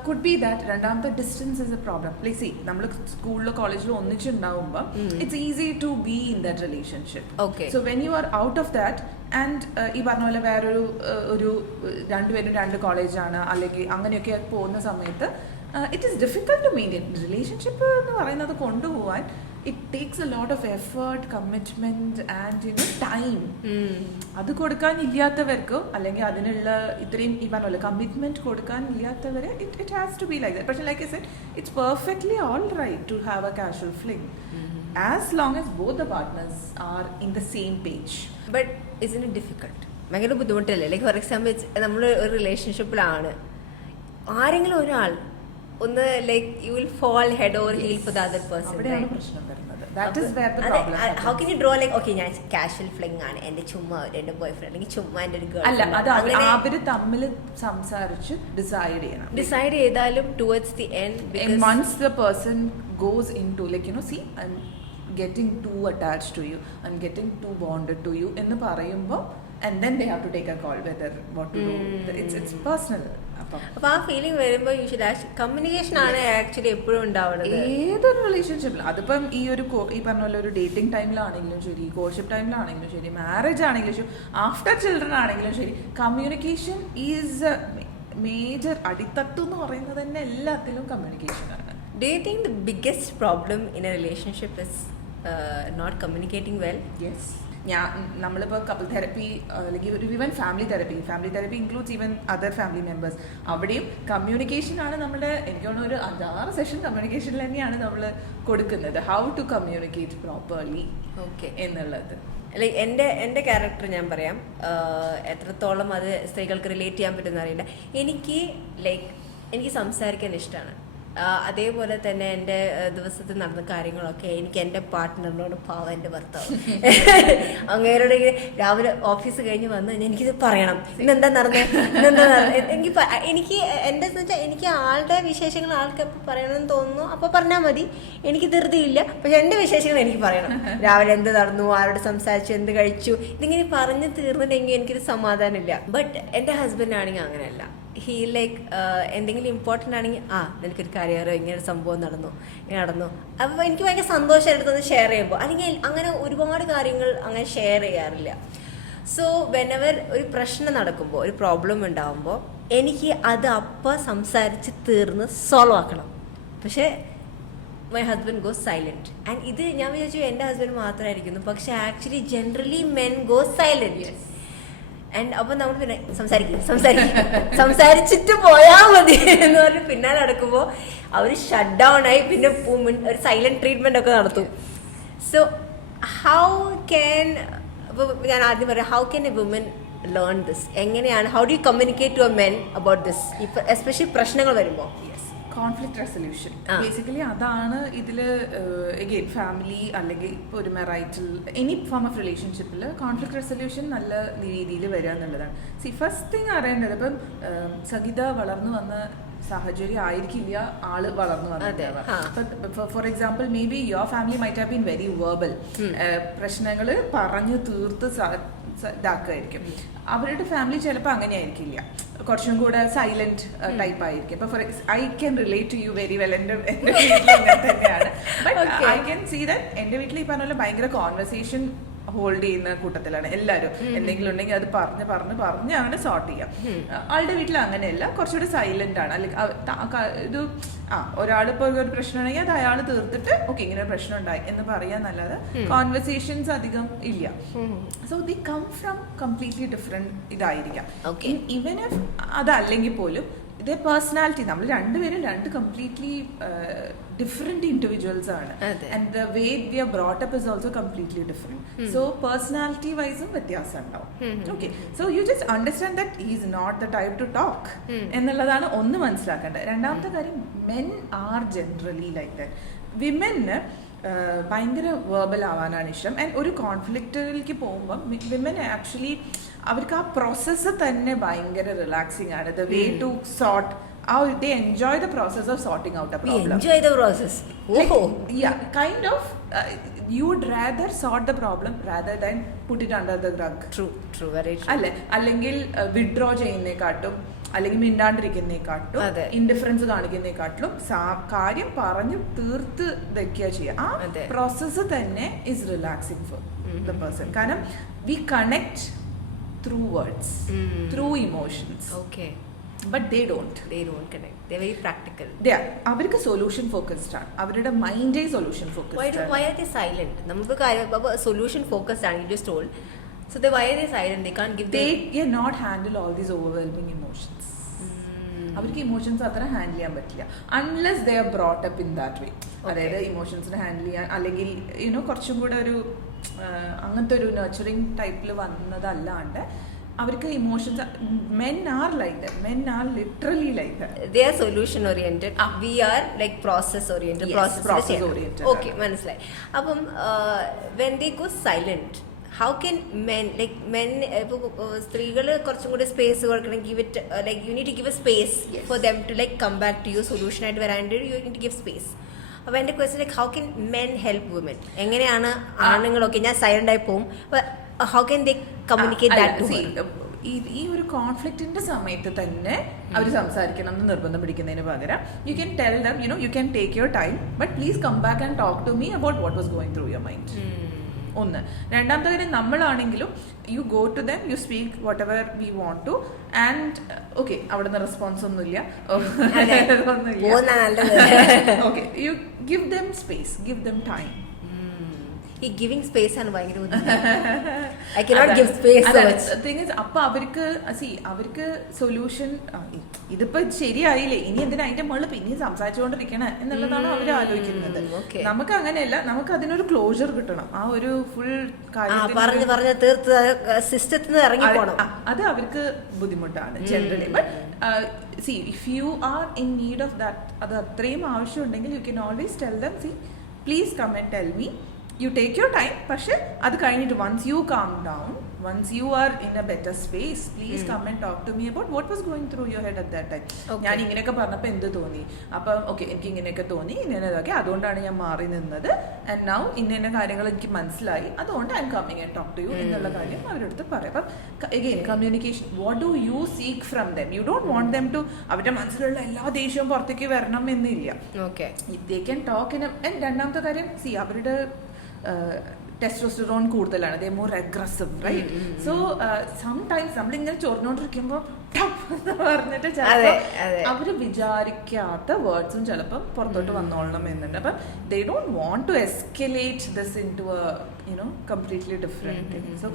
Could be that. രണ്ടാമത്തെ distance is a problem. Like see നമ്മൾ സ്കൂളിലോ കോളേജിലോ ഒന്നിച്ചുണ്ടാവുമ്പോൾ it's easy to be in that relationship. So when you are out of that and ഈ പറഞ്ഞ പോലെ വേറൊരു രണ്ടുപേരും 2 കോളേജാണ് അല്ലെങ്കിൽ അങ്ങനെയൊക്കെ പോകുന്ന സമയത്ത് it is difficult to maintain relationship എന്ന് പറയുന്നത് കൊണ്ടുപോകാൻ it takes a lot of effort, commitment and time. അത് കൊടുക്കാൻ ഇല്ലാത്തവർക്ക്, അല്ലെങ്കിൽ അതിനുള്ള ഇത്രയും ഈ പറഞ്ഞ കമ്മിറ്റ്മെന്റ് കൊടുക്കാൻ ഇല്ലാത്തവരെ it has to be like that. പക്ഷേ like I said, it's perfectly all right to have a casual fling as long as both the partners are in the same page. But isn't it difficult? ഭയങ്കര ബുദ്ധിമുട്ടല്ലേ? Like for example നമ്മൾ ഒരു റിലേഷൻഷിപ്പിലാണ്, ആരെങ്കിലും ഒരാൾ ഒന്ന് like you will fall head over heel for the other person. അവിടെയാണ് പ്രശ്നം വരുന്നത്. That is where the problem happens. How can you draw like, okay, ഞാൻ കാഷ്വൽ ഫ്ലിങ് ആണ്, എൻ്റെ ചുമ്മാ എൻ്റെ ബോയ് ഫ്രണ്ട്, അല്ലെങ്കിൽ ചുമ്മാ എൻ്റെ ഒരു ഗേൾ? അല്ല, അത് അവര് തമ്മിൽ സംസാരിച്ച് ഡിസൈഡ് ചെയ്യണം. ഡിസൈഡ് ചെയ്താലും towards the end, once the person goes into like see, I'm getting too attached to you, I'm getting too bonded to you എന്ന് പറയുമ്പോൾ, and then they have to take a call whether what to do. It's personal. അപ്പൊ ആ feeling വരുമ്പോൾ you should actually communication ആണ് actually എപ്പോഴും ഉണ്ടാവുന്നത് ഏതൊരു റിലേഷൻഷിപ്പിൽ. അതിപ്പം ഈ പറഞ്ഞ പോലെ ഒരു ഡേറ്റിംഗ് ടൈമിലാണെങ്കിലും ശരി, കോഴ്ഷിപ്പ് ടൈമിലാണെങ്കിലും ശരി, മാരേജ് ആണെങ്കിലും ശരി, ആഫ്റ്റർ ചിൽഡ്രൻ ആണെങ്കിലും ശരി, കമ്മ്യൂണിക്കേഷൻ ഈസ് മേജർ. അടിത്തട്ട് എന്ന് പറയുന്നത് തന്നെ എല്ലാത്തിലും കമ്മ്യൂണിക്കേഷൻ ആണ്. Do you think the biggest problem in a relationship is not communicating well? Yes. നമ്മളിപ്പോൾ കപ്പിൾ തെറപ്പി അല്ലെങ്കിൽ ഒരു even family therapy includes even other family members. അവിടെയും കമ്മ്യൂണിക്കേഷനാണ് നമ്മുടെ, എനിക്ക് തോന്നുന്നു ഒരു 5-6 സെഷൻ കമ്മ്യൂണിക്കേഷനിൽ തന്നെയാണ് നമ്മൾ കൊടുക്കുന്നത്. ഹൗ ടു കമ്മ്യൂണിക്കേറ്റ് പ്രോപ്പർലി എന്നുള്ളത്. ലൈക്ക് എൻ്റെ ക്യാരക്ടർ ഞാൻ പറയാം, എത്രത്തോളം അത് സ്ത്രീകൾക്ക് റിലേറ്റ് ചെയ്യാൻ പറ്റുമെന്ന് അറിയില്ല. എനിക്ക് സംസാരിക്കാൻ ഇഷ്ടമാണ്. അതേപോലെ തന്നെ എൻ്റെ ദിവസത്തിൽ നടന്ന കാര്യങ്ങളൊക്കെ എനിക്ക് എൻ്റെ പാർട്ട്ണറിനോട്, പാവം എൻ്റെ ഭർത്താവ്, അങ്ങേരോട് രാവിലെ ഓഫീസ് കഴിഞ്ഞ് വന്ന് കഴിഞ്ഞാൽ എനിക്കിത് പറയണം, ഇന്നെന്താ നടന്നത്. എനിക്ക് എൻ്റെ വെച്ചാൽ എനിക്ക് ആളുടെ വിശേഷങ്ങൾ ആൾക്ക് എപ്പോൾ പറയണമെന്ന് തോന്നുന്നു അപ്പോൾ പറഞ്ഞാൽ മതി, എനിക്ക് ധൃതിയില്ല. പക്ഷെ എൻ്റെ വിശേഷങ്ങൾ എനിക്ക് പറയണം. രാവിലെ എന്ത് നടന്നു, ആരോട് സംസാരിച്ചു, എന്ത് കഴിച്ചു, ഇതിങ്ങനെ പറഞ്ഞ് തീർന്നില്ലെങ്കിൽ എനിക്കൊരു സമാധാനമില്ല. ബട്ട് എൻ്റെ ഹസ്ബൻഡ് ആണെങ്കിൽ അങ്ങനെയല്ല. ഹീ ലൈക്ക് എന്തെങ്കിലും ഇമ്പോർട്ടൻ്റ് ആണെങ്കിൽ, നിനക്കൊരു കാര്യം ഇങ്ങനെ ഒരു സംഭവം നടന്നു. അപ്പോൾ എനിക്ക് ഭയങ്കര സന്തോഷം എടുത്തൊന്ന് ഷെയർ ചെയ്യുമ്പോൾ. അല്ലെങ്കിൽ അങ്ങനെ ഒരുപാട് കാര്യങ്ങൾ അങ്ങനെ ഷെയർ ചെയ്യാറില്ല. സോ വെനെവർ ഒരു പ്രശ്നം നടക്കുമ്പോൾ, ഒരു പ്രോബ്ലം ഉണ്ടാകുമ്പോൾ എനിക്ക് അത് അപ്പം സംസാരിച്ച് തീർന്ന് സോൾവ് ആക്കണം. പക്ഷേ my husband goes silent. And ഇത് ഞാൻ വിചാരിച്ചു എൻ്റെ ഹസ്ബൻഡ് മാത്രമായിരിക്കുന്നു, പക്ഷേ actually generally men goes silent. And അപ്പം നമ്മൾ പിന്നെ സംസാരിച്ചിട്ട് പോയാൽ മതി എന്ന് പറഞ്ഞ് പിന്നാലെ നടക്കുമ്പോൾ അവർ ഷട്ട് ഡൗൺ ആയി, പിന്നെ ഒരു സൈലന്റ് ട്രീറ്റ്മെന്റ് ഒക്കെ നടത്തും. സോ ഹൗ ക്യാൻ, ഇപ്പോൾ ഞാൻ ആദ്യം പറയാം, how can a woman learn this? എങ്ങനെയാണ്, how do you communicate to a men about this, ഇപ്പം എസ്പെഷ്യലി പ്രശ്നങ്ങൾ വരുമ്പോൾ? കോൺഫ്ലിക്റ്റ് റെസൊല്യൂഷൻ ബേസിക്കലി അതാണ് ഇതിൽ. എഗെയിൻ ഫാമിലി അല്ലെങ്കിൽ ഇപ്പോൾ ഒരു മെറൈറ്റൽ എനി ഫോം ഓഫ് റിലേഷൻഷിപ്പിൽ കോൺഫ്ലിക്റ്റ് റെസൊല്യൂഷൻ നല്ല രീതിയിൽ വരിക എന്നുള്ളതാണ്. ഫസ്റ്റ് തിങ് അറിയേണ്ടത്, ഇപ്പം സംഗീത വളർന്നു വന്ന സാഹചര്യം ആയിരിക്കില്ല ആള് വളർന്നു വന്നത്. For example, may be your family might have been very verbal. പ്രശ്നങ്ങൾ പറഞ്ഞു തീർത്ത് ഇതാക്കുമായിരിക്കും. അവരുടെ ഫാമിലി ചിലപ്പോൾ അങ്ങനെ ആയിരിക്കില്ല, കുറച്ചും കൂടെ സൈലന്റ് ടൈപ്പ് ആയിരിക്കും. ഇപ്പൊ I can relate to you very well. എൻ്റെ വീട്ടിൽ ഇങ്ങനെ തന്നെയാണ്. But I can see that എൻ്റെ വീട്ടിൽ ഈ പറഞ്ഞ പോലെ ഭയങ്കര കോൺവെർസേഷൻ ഹോൾഡ് ചെയ്യുന്ന കൂട്ടത്തിലാണ് എല്ലാവരും. എന്തെങ്കിലും ഉണ്ടെങ്കിൽ അത് പറഞ്ഞ് അങ്ങനെ സോർട്ട് ചെയ്യാം. ആളുടെ വീട്ടിൽ അങ്ങനെയല്ല, കുറച്ചുകൂടി സൈലന്റ് ആണ്. അല്ലെങ്കിൽ ഇത് ഒരാളിപ്പോൾ ഒരു പ്രശ്നമാണെങ്കിൽ അത് അയാൾ തീർത്തിട്ട് ഓക്കെ ഇങ്ങനെ ഒരു പ്രശ്നം ഉണ്ടായി എന്ന് പറയാന്നല്ലാതെ കോൺവെർസേഷൻസ് അധികം ഇല്ല. So they come from completely different ഇതായിരിക്കാം. ഈവൻ ഇഫ് അതല്ലെങ്കിൽ പോലും ഇതേ പേഴ്സണാലിറ്റി, നമ്മൾ രണ്ടുപേരും കംപ്ലീറ്റ്ലി ഡിഫറെന്റ് ഇൻഡിവിജ്വൽസ് ആണ്. And the way we are brought up is also completely different. So personality വൈസും വ്യത്യാസം ഉണ്ടാവും. Okay, so you just understand that he is not the type to talk എന്നുള്ളതാണ് ഒന്ന് മനസ്സിലാക്കേണ്ടത്. രണ്ടാമത്തെ കാര്യം, men are generally like that. വിമന് ഭയങ്കര വേർബൽ ആവാനാണ് ഇഷ്ടം. ആൻഡ് ഒരു കോൺഫ്ലിക്റ്റിലേക്ക് പോകുമ്പോൾ വിമൻ ആക്ച്വലി അവർക്ക് ആ പ്രോസസ്സ് തന്നെ ഭയങ്കര റിലാക്സിങ് ആണ്. The way to sort, they enjoy the process of sorting out a problem. We enjoy the process. Yeah, kind of. You would rather sort the problem rather than put it under the rug. True, very true. അല്ലെങ്കിൽ withdraw ചെയ്യുന്നേക്കാട്ടും അല്ലെങ്കിൽ മിണ്ടാണ്ടിരിക്കുന്നേക്കാട്ടും indifference കാണിക്കുന്നേക്കാട്ടിലും കാര്യം പറഞ്ഞു തീർത്ത് വെക്കുക ചെയ്യുക. ആ process തന്നെ is relaxing for the person. കാരണം we connect through words, through emotions. Okay. But they don't connect. They're very practical. അവർക്ക് സൊല്യൂഷൻ ഫോക്കസ്ഡ് ആണ്. അവരുടെ മൈൻഡേ solution focused. Why are they silent? നമുക്ക് സൊല്യൂഷൻ ഫോക്കസ്ഡ് ആണ്, you just told. So why are they silent? They can't give. They cannot handle all these overwhelming emotions. അവർക്ക് emotions അത്ര handle ചെയ്യാൻ പറ്റില്ല unless they are brought up in that way. അതായത് ഇമോഷൻസിനെ handle ചെയ്യാൻ അല്ലെങ്കിൽ കുറച്ചും കൂടെ ഒരു അങ്ങനത്തെ ഒരു നർച്ചറിങ് ടൈപ്പിൽ വന്നതല്ലാണ്ട് അവർക്ക് emotions men are like that. Men are literally like that. They are solution oriented. We are like process oriented. Yes, process oriented. Okay, മനസ്സിലായി. അപ്പം when they go silent, how can men സ്ത്രീകൾ കുറച്ചും കൂടി space കൊടുക്കണം, give it like you need to give a space for them to like come back to you, solution ആയിട്ട് വരാണ്ട് you need to give space. അപ്പോൾ എൻ്റെ question like how can men help women? എങ്ങനെയാണ് ആണുങ്ങളൊക്കെ ഞാൻ silent ആയി പോകും, how can they communicate that to her? ഈ ഒരു കോൺഫ്ലിക്റ്റിന്റെ സമയത്ത് തന്നെ അവർ സംസാരിക്കണം എന്ന് നിർബന്ധം പിടിക്കുന്നതിന് പകരം you can tell them you can take your time but please come back and talk to me about what was going through your mind. ഒന്ന്. രണ്ടാമത്തെ കാര്യം, നമ്മളാണെങ്കിലും you go to them, you speak whatever we want to and okay അവിടെ നിന്ന് response ഒന്നുമില്ല, okay you give them space, give them time. ഈ giving space ആണ് ഭയങ്കര I cannot give space so much. Thing is, അപ്പൊ അവർക്ക് solution ഇതിപ്പോ ശരിയായില്ലേ, ഇനി എന്തിനാ അതിന്റെ മുകളിൽ പിന്നെയും സംസാരിച്ചുകൊണ്ടിരിക്കണേ എന്നുള്ളതാണ് അവർ ആലോചിക്കുന്നത്. നമുക്ക് അങ്ങനെയല്ല, നമുക്ക് അതിനൊരു ക്ലോഷർ കിട്ടണം. ആ ഒരു ഫുൾ കാര്യം പറഞ്ഞ് തീർത്ത് സിസ്റ്റത്തിൽ നിന്ന് ഇറങ്ങി പോകണം. അത് അവർക്ക് ബുദ്ധിമുട്ടാണ് generally. But if you are in need of that, അത് അത്രയും ആവശ്യമുണ്ടെങ്കിൽ you can always tell them please come and tell me. You take your time, പക്ഷെ അത് കഴിഞ്ഞിട്ട് once you calm down, once you are in a better space, please come and talk to me about what was going through your head at that time. ഞാൻ ഇങ്ങനെയൊക്കെ പറഞ്ഞപ്പോൾ എന്ത് തോന്നി, അപ്പം okay എനിക്ക് ഇങ്ങനെയൊക്കെ തോന്നി, ഇന്നതൊക്കെ അതുകൊണ്ടാണ് ഞാൻ മാറി നിന്നത്, ആൻഡ് നൗ ഇന്ന കാര്യങ്ങൾ എനിക്ക് മനസ്സിലായി, അതുകൊണ്ട് I am coming and talk to you എന്നുള്ള കാര്യം അവരുടെ അടുത്ത് പറയാം. അപ്പം again communication, what do you seek from them? You don't want them to അവരുടെ മനസ്സിലുള്ള എല്ലാ ദേഷ്യവും പുറത്തേക്ക് വരണം എന്നില്ല. They can talk in. രണ്ടാമത്തെ കാര്യം, അവരുടെ ടെസ്റ്റോസ്റ്ററോൺ കൂടുതലാണ്, they more aggressive, right? So sometimes നമ്മളിങ്ങനെ ചൊറിഞ്ഞോണ്ടിരിക്കുമ്പോൾ പറഞ്ഞിട്ട് ചിലപ്പോൾ അവര് വിചാരിക്കാത്ത വേർഡ്സും ചിലപ്പം പുറത്തോട്ട് വന്നോളണം എന്നുണ്ട്. അപ്പം they don't want to escalate this into completely different thing. So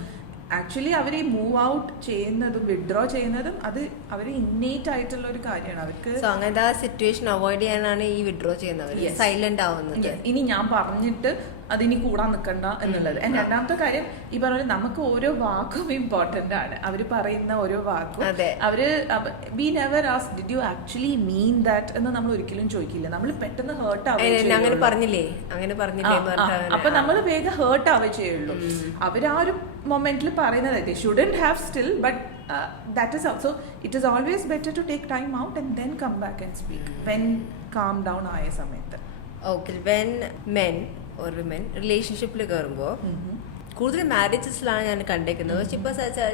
actually അവർ ഈ മൂവ് ഔട്ട് ചെയ്യുന്നതും വിഡ്രോ ചെയ്യുന്നതും അത് അവർ ഇന്നേറ്റ് ആയിട്ടുള്ള ഒരു കാര്യമാണ് അവർക്ക്. അങ്ങനത്തെ ആ സിറ്റുവേഷൻ അവോയ്ഡ് ചെയ്യാനാണ് ഈ വിഡ്രോ ചെയ്യുന്നത്, സൈലന്റ് ആവുന്നത്. ഇനി ഞാൻ പറഞ്ഞിട്ട് അതിനി കൂടാൻ നിൽക്കണ്ട എന്നുള്ളത്. രണ്ടാമത്തെ കാര്യം, ഈ പറഞ്ഞ നമുക്ക് ഓരോ വാക്കും ഇമ്പോർട്ടന്റ് ആണ്. അവർ പറയുന്ന ഓരോ വാക്കും അവര് we never ask did you actually mean that എന്ന് നമ്മൾ ഒരിക്കലും ചോദിക്കില്ല. നമ്മൾ പെട്ടെന്ന് ഹേർട്ട് ആവുകയും, അപ്പൊ നമ്മൾ വേഗം ഹേർട്ട് ആവുകയേ ചെയ്യുള്ളൂ. അവർ ആ ഒരു മൊമെന്റിൽ പറയുന്നത് they shouldn't have still, but that is also, it is always better to take time out and then come back and speak when calm down ആയ സമയത്ത്. Okay, when men or women റിലേഷൻഷിപ്പിൽ കയറുമ്പോൾ കൂടുതൽ മാരേജസിലാണ് ഞാൻ കണ്ടേക്കുന്നത്. പക്ഷെ ഇപ്പോൾ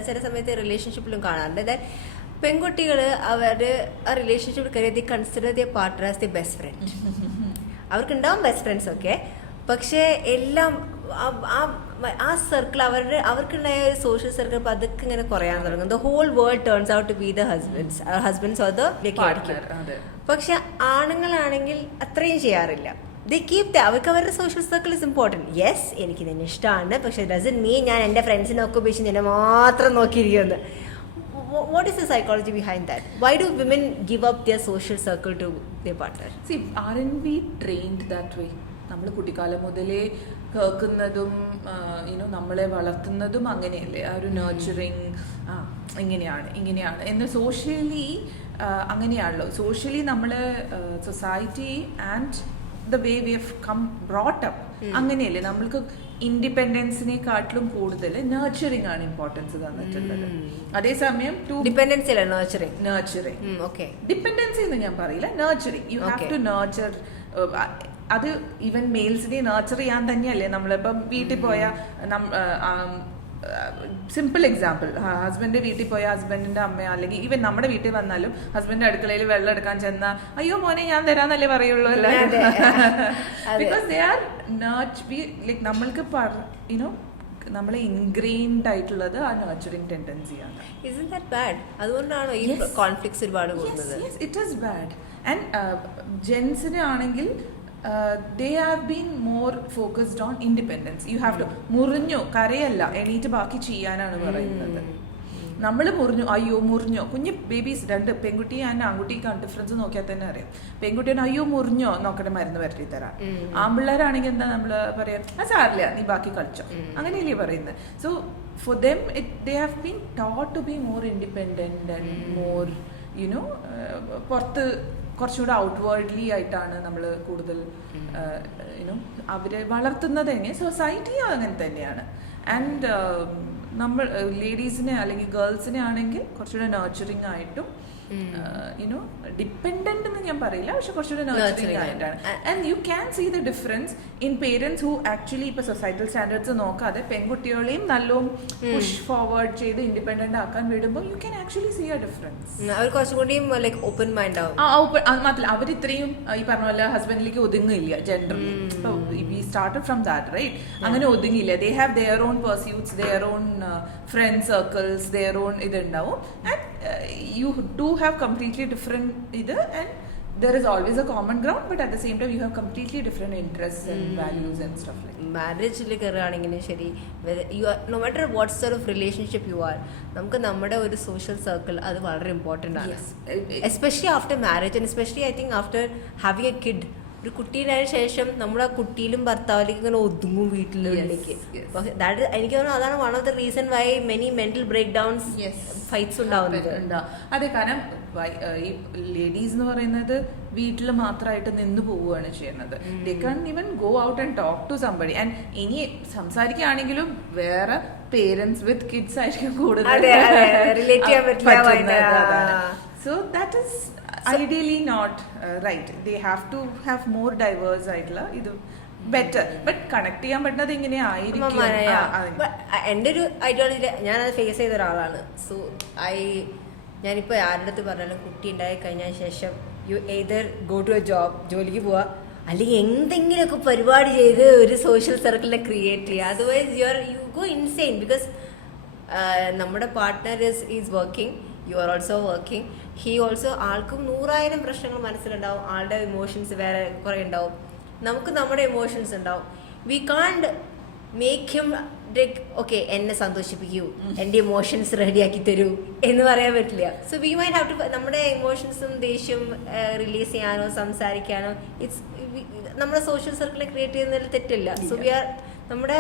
ചില സമയത്ത് റിലേഷൻഷിപ്പിലും കാണാറുണ്ട് അതായത് പെൺകുട്ടികൾ അവർ ആ റിലേഷൻഷിപ്പിൽ കയറി they consider their partner as the best friend. അവർക്കുണ്ടാവും ബെസ്റ്റ് ഫ്രണ്ട്സ് ഒക്കെ, പക്ഷേ എല്ലാം ആ സർക്കിൾ അവർക്കുണ്ടായ ഒരു സോഷ്യൽ സർക്കിൾ അപ്പോൾ അതൊക്കെ ഇങ്ങനെ കുറയാൻ തുടങ്ങും. The whole world turns out to be the husbands or the partner. പക്ഷെ ആണുങ്ങളാണെങ്കിൽ അത്രയും ചെയ്യാറില്ല. ദേ കീപ് അവർക്ക് അവരുടെ social circle is important. Yes, എനിക്ക് നിന്നെ ഇഷ്ടമാണ്, പക്ഷെ ഡസൻ മീൻ ഞാൻ എൻ്റെ ഫ്രണ്ട്സിനൊക്കെ ഉപയോഗിച്ച് നിന്നെ മാത്രം നോക്കിയിരിക്കുന്നത്. What is the psychology behind that? Why do women give up their social circle to their partner? See, aren't we trained that way? നമ്മൾ കുട്ടിക്കാലം മുതലേ കേൾക്കുന്നതും നമ്മളെ വളർത്തുന്നതും അങ്ങനെയല്ലേ? ആ ഒരു നർച്ചറിങ്, ഇങ്ങനെയാണ് എന്ന് സോഷ്യലി അങ്ങനെയാണല്ലോ. സോഷ്യലി നമ്മളെ society and the way we have come brought up അങ്ങനെയല്ലേ? നമ്മൾക്ക് ഇൻഡിപെൻഡൻസിനെക്കാട്ടിലും കൂടുതൽ നർച്ചറിങ് ആണ് ഇമ്പോർട്ടൻസ് തന്നിട്ടുള്ളത്. അതേസമയം ഡിപെൻഡൻസി എന്ന് ഞാൻ പറയില്ല, nurturing. You have to nurture. അത് ഈവൻ മെയിൽസിനെ നർച്ചർ ചെയ്യാൻ തന്നെയല്ലേ നമ്മളിപ്പം വീട്ടിൽ പോയാൽ സിമ്പിൾ എക്സാമ്പിൾ, ഹസ്ബൻഡ് വീട്ടിൽ പോയ ഹസ്ബൻഡിന്റെ അമ്മ അല്ലെങ്കിൽ ഈവൻ നമ്മുടെ വീട്ടിൽ വന്നാലും ഹസ്ബൻഡ് അടുക്കളയിൽ വെള്ളം എടുക്കാൻ ചെന്ന അയ്യോ മോനെ ഞാൻ തരാന്നല്ലേ പറയുള്ളൂ എല്ലാവരും. Because they are not like നമ്മൾക്ക് നമ്മളെ ഇൻഗ്രെയിൻഡ് ആയിട്ടുള്ളത് ആ നർച്ചറിങ് ടെൻഡൻസിയാണ്. Isn't that bad? അതുകൊണ്ടാണോ ഈ കോൺഫ്ലിക്ട്സ് ഒരുപാട് കൂടുന്നത്? Yes, it is bad. And ജെൻസിന് ആണെങ്കിൽ they have been more focused on independence. You have to മുറിഞ്ഞു കരയല്ല, എണീറ്റ് ബാക്കി ചെയ്യാനാണ് പറയുന്നത്. നമ്മൾ മുറിഞ്ഞു, അയ്യോ മുറിഞ്ഞോ, കുഞ്ഞ് ബേബീസ് 2 പെൺകുട്ടി ആൻഡ് ആൺകുട്ടിക്കാണ് ഡിഫറൻസ് നോക്കിയാൽ തന്നെ അറിയാം. പെൺകുട്ടിയാണ് അയ്യോ മുറിഞ്ഞോ നോക്കട്ടെ മരുന്ന് വരട്ടി തരാം. ആൺപിള്ളേരാണെങ്കിൽ എന്താ നമ്മൾ പറയാം, അത് സാരില്ല നീ ബാക്കി കളിച്ചോ, അങ്ങനെയല്ലേ പറയുന്നത്. So four them they have been taught to be more independent and more പുറത്ത് കുറച്ചുകൂടെ ഔട്ട്വേർഡ്ലി ആയിട്ടാണ് നമ്മൾ കൂടുതൽ അവരെ വളർത്തുന്നത്. തന്നെ സൊസൈറ്റി അങ്ങനെ തന്നെയാണ്. ആൻഡ് നമ്മൾ ലേഡീസിനെ അല്ലെങ്കിൽ ഗേൾസിനെ ആണെങ്കിൽ കുറച്ചുകൂടെ നർച്ചറിങ് ആയിട്ടും ഡിപ്പെൻഡന്റ് എന്ന് ഞാൻ പറയില്ല, പക്ഷെ കുറച്ചുകൂടെ നർച്ചറിങ് ആയിട്ടാണ്. And you can see the difference in parents who actually ഇപ്പൊ സൊസൈറ്റൽ സ്റ്റാൻഡേർഡ്സ് നോക്കാതെ പെൺകുട്ടികളെയും നല്ലോണം പുഷ് ഫോർവേഡ് ചെയ്ത് ഇൻഡിപെൻഡന്റ് ആക്കാൻ വിടുമ്പോൾ you can actually see a difference. അവർ കുറച്ചുകൂടി ലൈക്ക് ഓപ്പൺ മൈൻഡ് ആവും. മാത്രമല്ല അവർ ഇത്രയും ഈ പറഞ്ഞ പോലെ ഹസ്ബൻഡിലേക്ക് ഒതുങ്ങില്ല generally. We started from that right. അങ്ങനെ ഒതുങ്ങില്ല. They have their own pursuits, their own friend circles, their own ഇതുണ്ടാവും. And you do have completely different either, and there is always a common ground, but at the same time you have completely different interests and values and stuff like that. മാരേജിൽ കയറുകയാണെങ്കിലും ശരി, you are no matter what sort of relationship you are, നമുക്ക് നമ്മുടെ ഒരു social circle അത് വളരെ important ആണ്. Especially after marriage and especially I think after having a kid. ഒരു കുട്ടീനായ ശേഷം നമ്മൾ ആ കുട്ടിയിലും ഭർത്താവിലേക്ക് ഇങ്ങനെ ഒതുങ്ങും വീട്ടിലേക്ക്. എനിക്ക് തോന്നുന്നു അതാണ് one of the reason why many mental breakdowns fights ഉണ്ടാവുന്നത്. അതെ, കാരണം ഈ ലേഡീസ് എന്ന് പറയുന്നത് വീട്ടിൽ മാത്രമായിട്ട് നിന്ന് പോവുകയാണ് ചെയ്യുന്നത്. They can even go out and talk to somebody. And ഇനി സംസാരിക്കുകയാണെങ്കിലും വേറെ പേരൻസ് വിത്ത് കിഡ്സ് ആയിരിക്കും കൂടുതൽ. So that is ideally not right. They have to have more diverse ആയിട്ടുള്ള ഇത് ബെറ്റർ. ബട്ട് കണക്ട് ചെയ്യാൻ പറ്റുന്നത് ഇങ്ങനെ ആയിരിക്കും. എൻ്റെ ഒരു ഐഡിയോളജി ഞാനത് ഫേസ് ചെയ്ത ഒരാളാണ്. സോ ഞാനിപ്പോൾ ആരുടെ അടുത്ത് പറഞ്ഞാലും കുട്ടി ഉണ്ടായി കഴിഞ്ഞ ശേഷം you either go to a job, ജോലിക്ക് പോവുക, അല്ലെങ്കിൽ എന്തെങ്കിലുമൊക്കെ പരിപാടി ചെയ്ത് ഒരു സോഷ്യൽ സർക്കിളിനെ ക്രിയേറ്റ് ചെയ്യുക. Otherwise you go insane. Because നമ്മുടെ partner is working, you are also working, he also. ആൾക്കും 100,000 പ്രശ്നങ്ങൾ മനസ്സിലുണ്ടാവും. ആളുടെ ഇമോഷൻസ് വേറെ കുറേ ഉണ്ടാവും, നമുക്ക് നമ്മുടെ ഇമോഷൻസ് ഉണ്ടാവും. വി കാണ്ട് മേക്ക് ഹിം ലൈക്ക് ഓക്കെ എന്നെ സന്തോഷിപ്പിക്കൂ, എൻ്റെ ഇമോഷൻസ് റെഡിയാക്കി തരൂ എന്ന് പറയാൻ പറ്റില്ല. So we might have to നമ്മുടെ ഇമോഷൻസും ദേഷ്യം റിലീസ് ചെയ്യാനോ സംസാരിക്കാനോ ഇറ്റ്സ് നമ്മുടെ സോഷ്യൽ സർക്കിളെ ക്രിയേറ്റ് ചെയ്യുന്നതിൽ തെറ്റില്ല. സോ വി ആർ നമ്മുടെ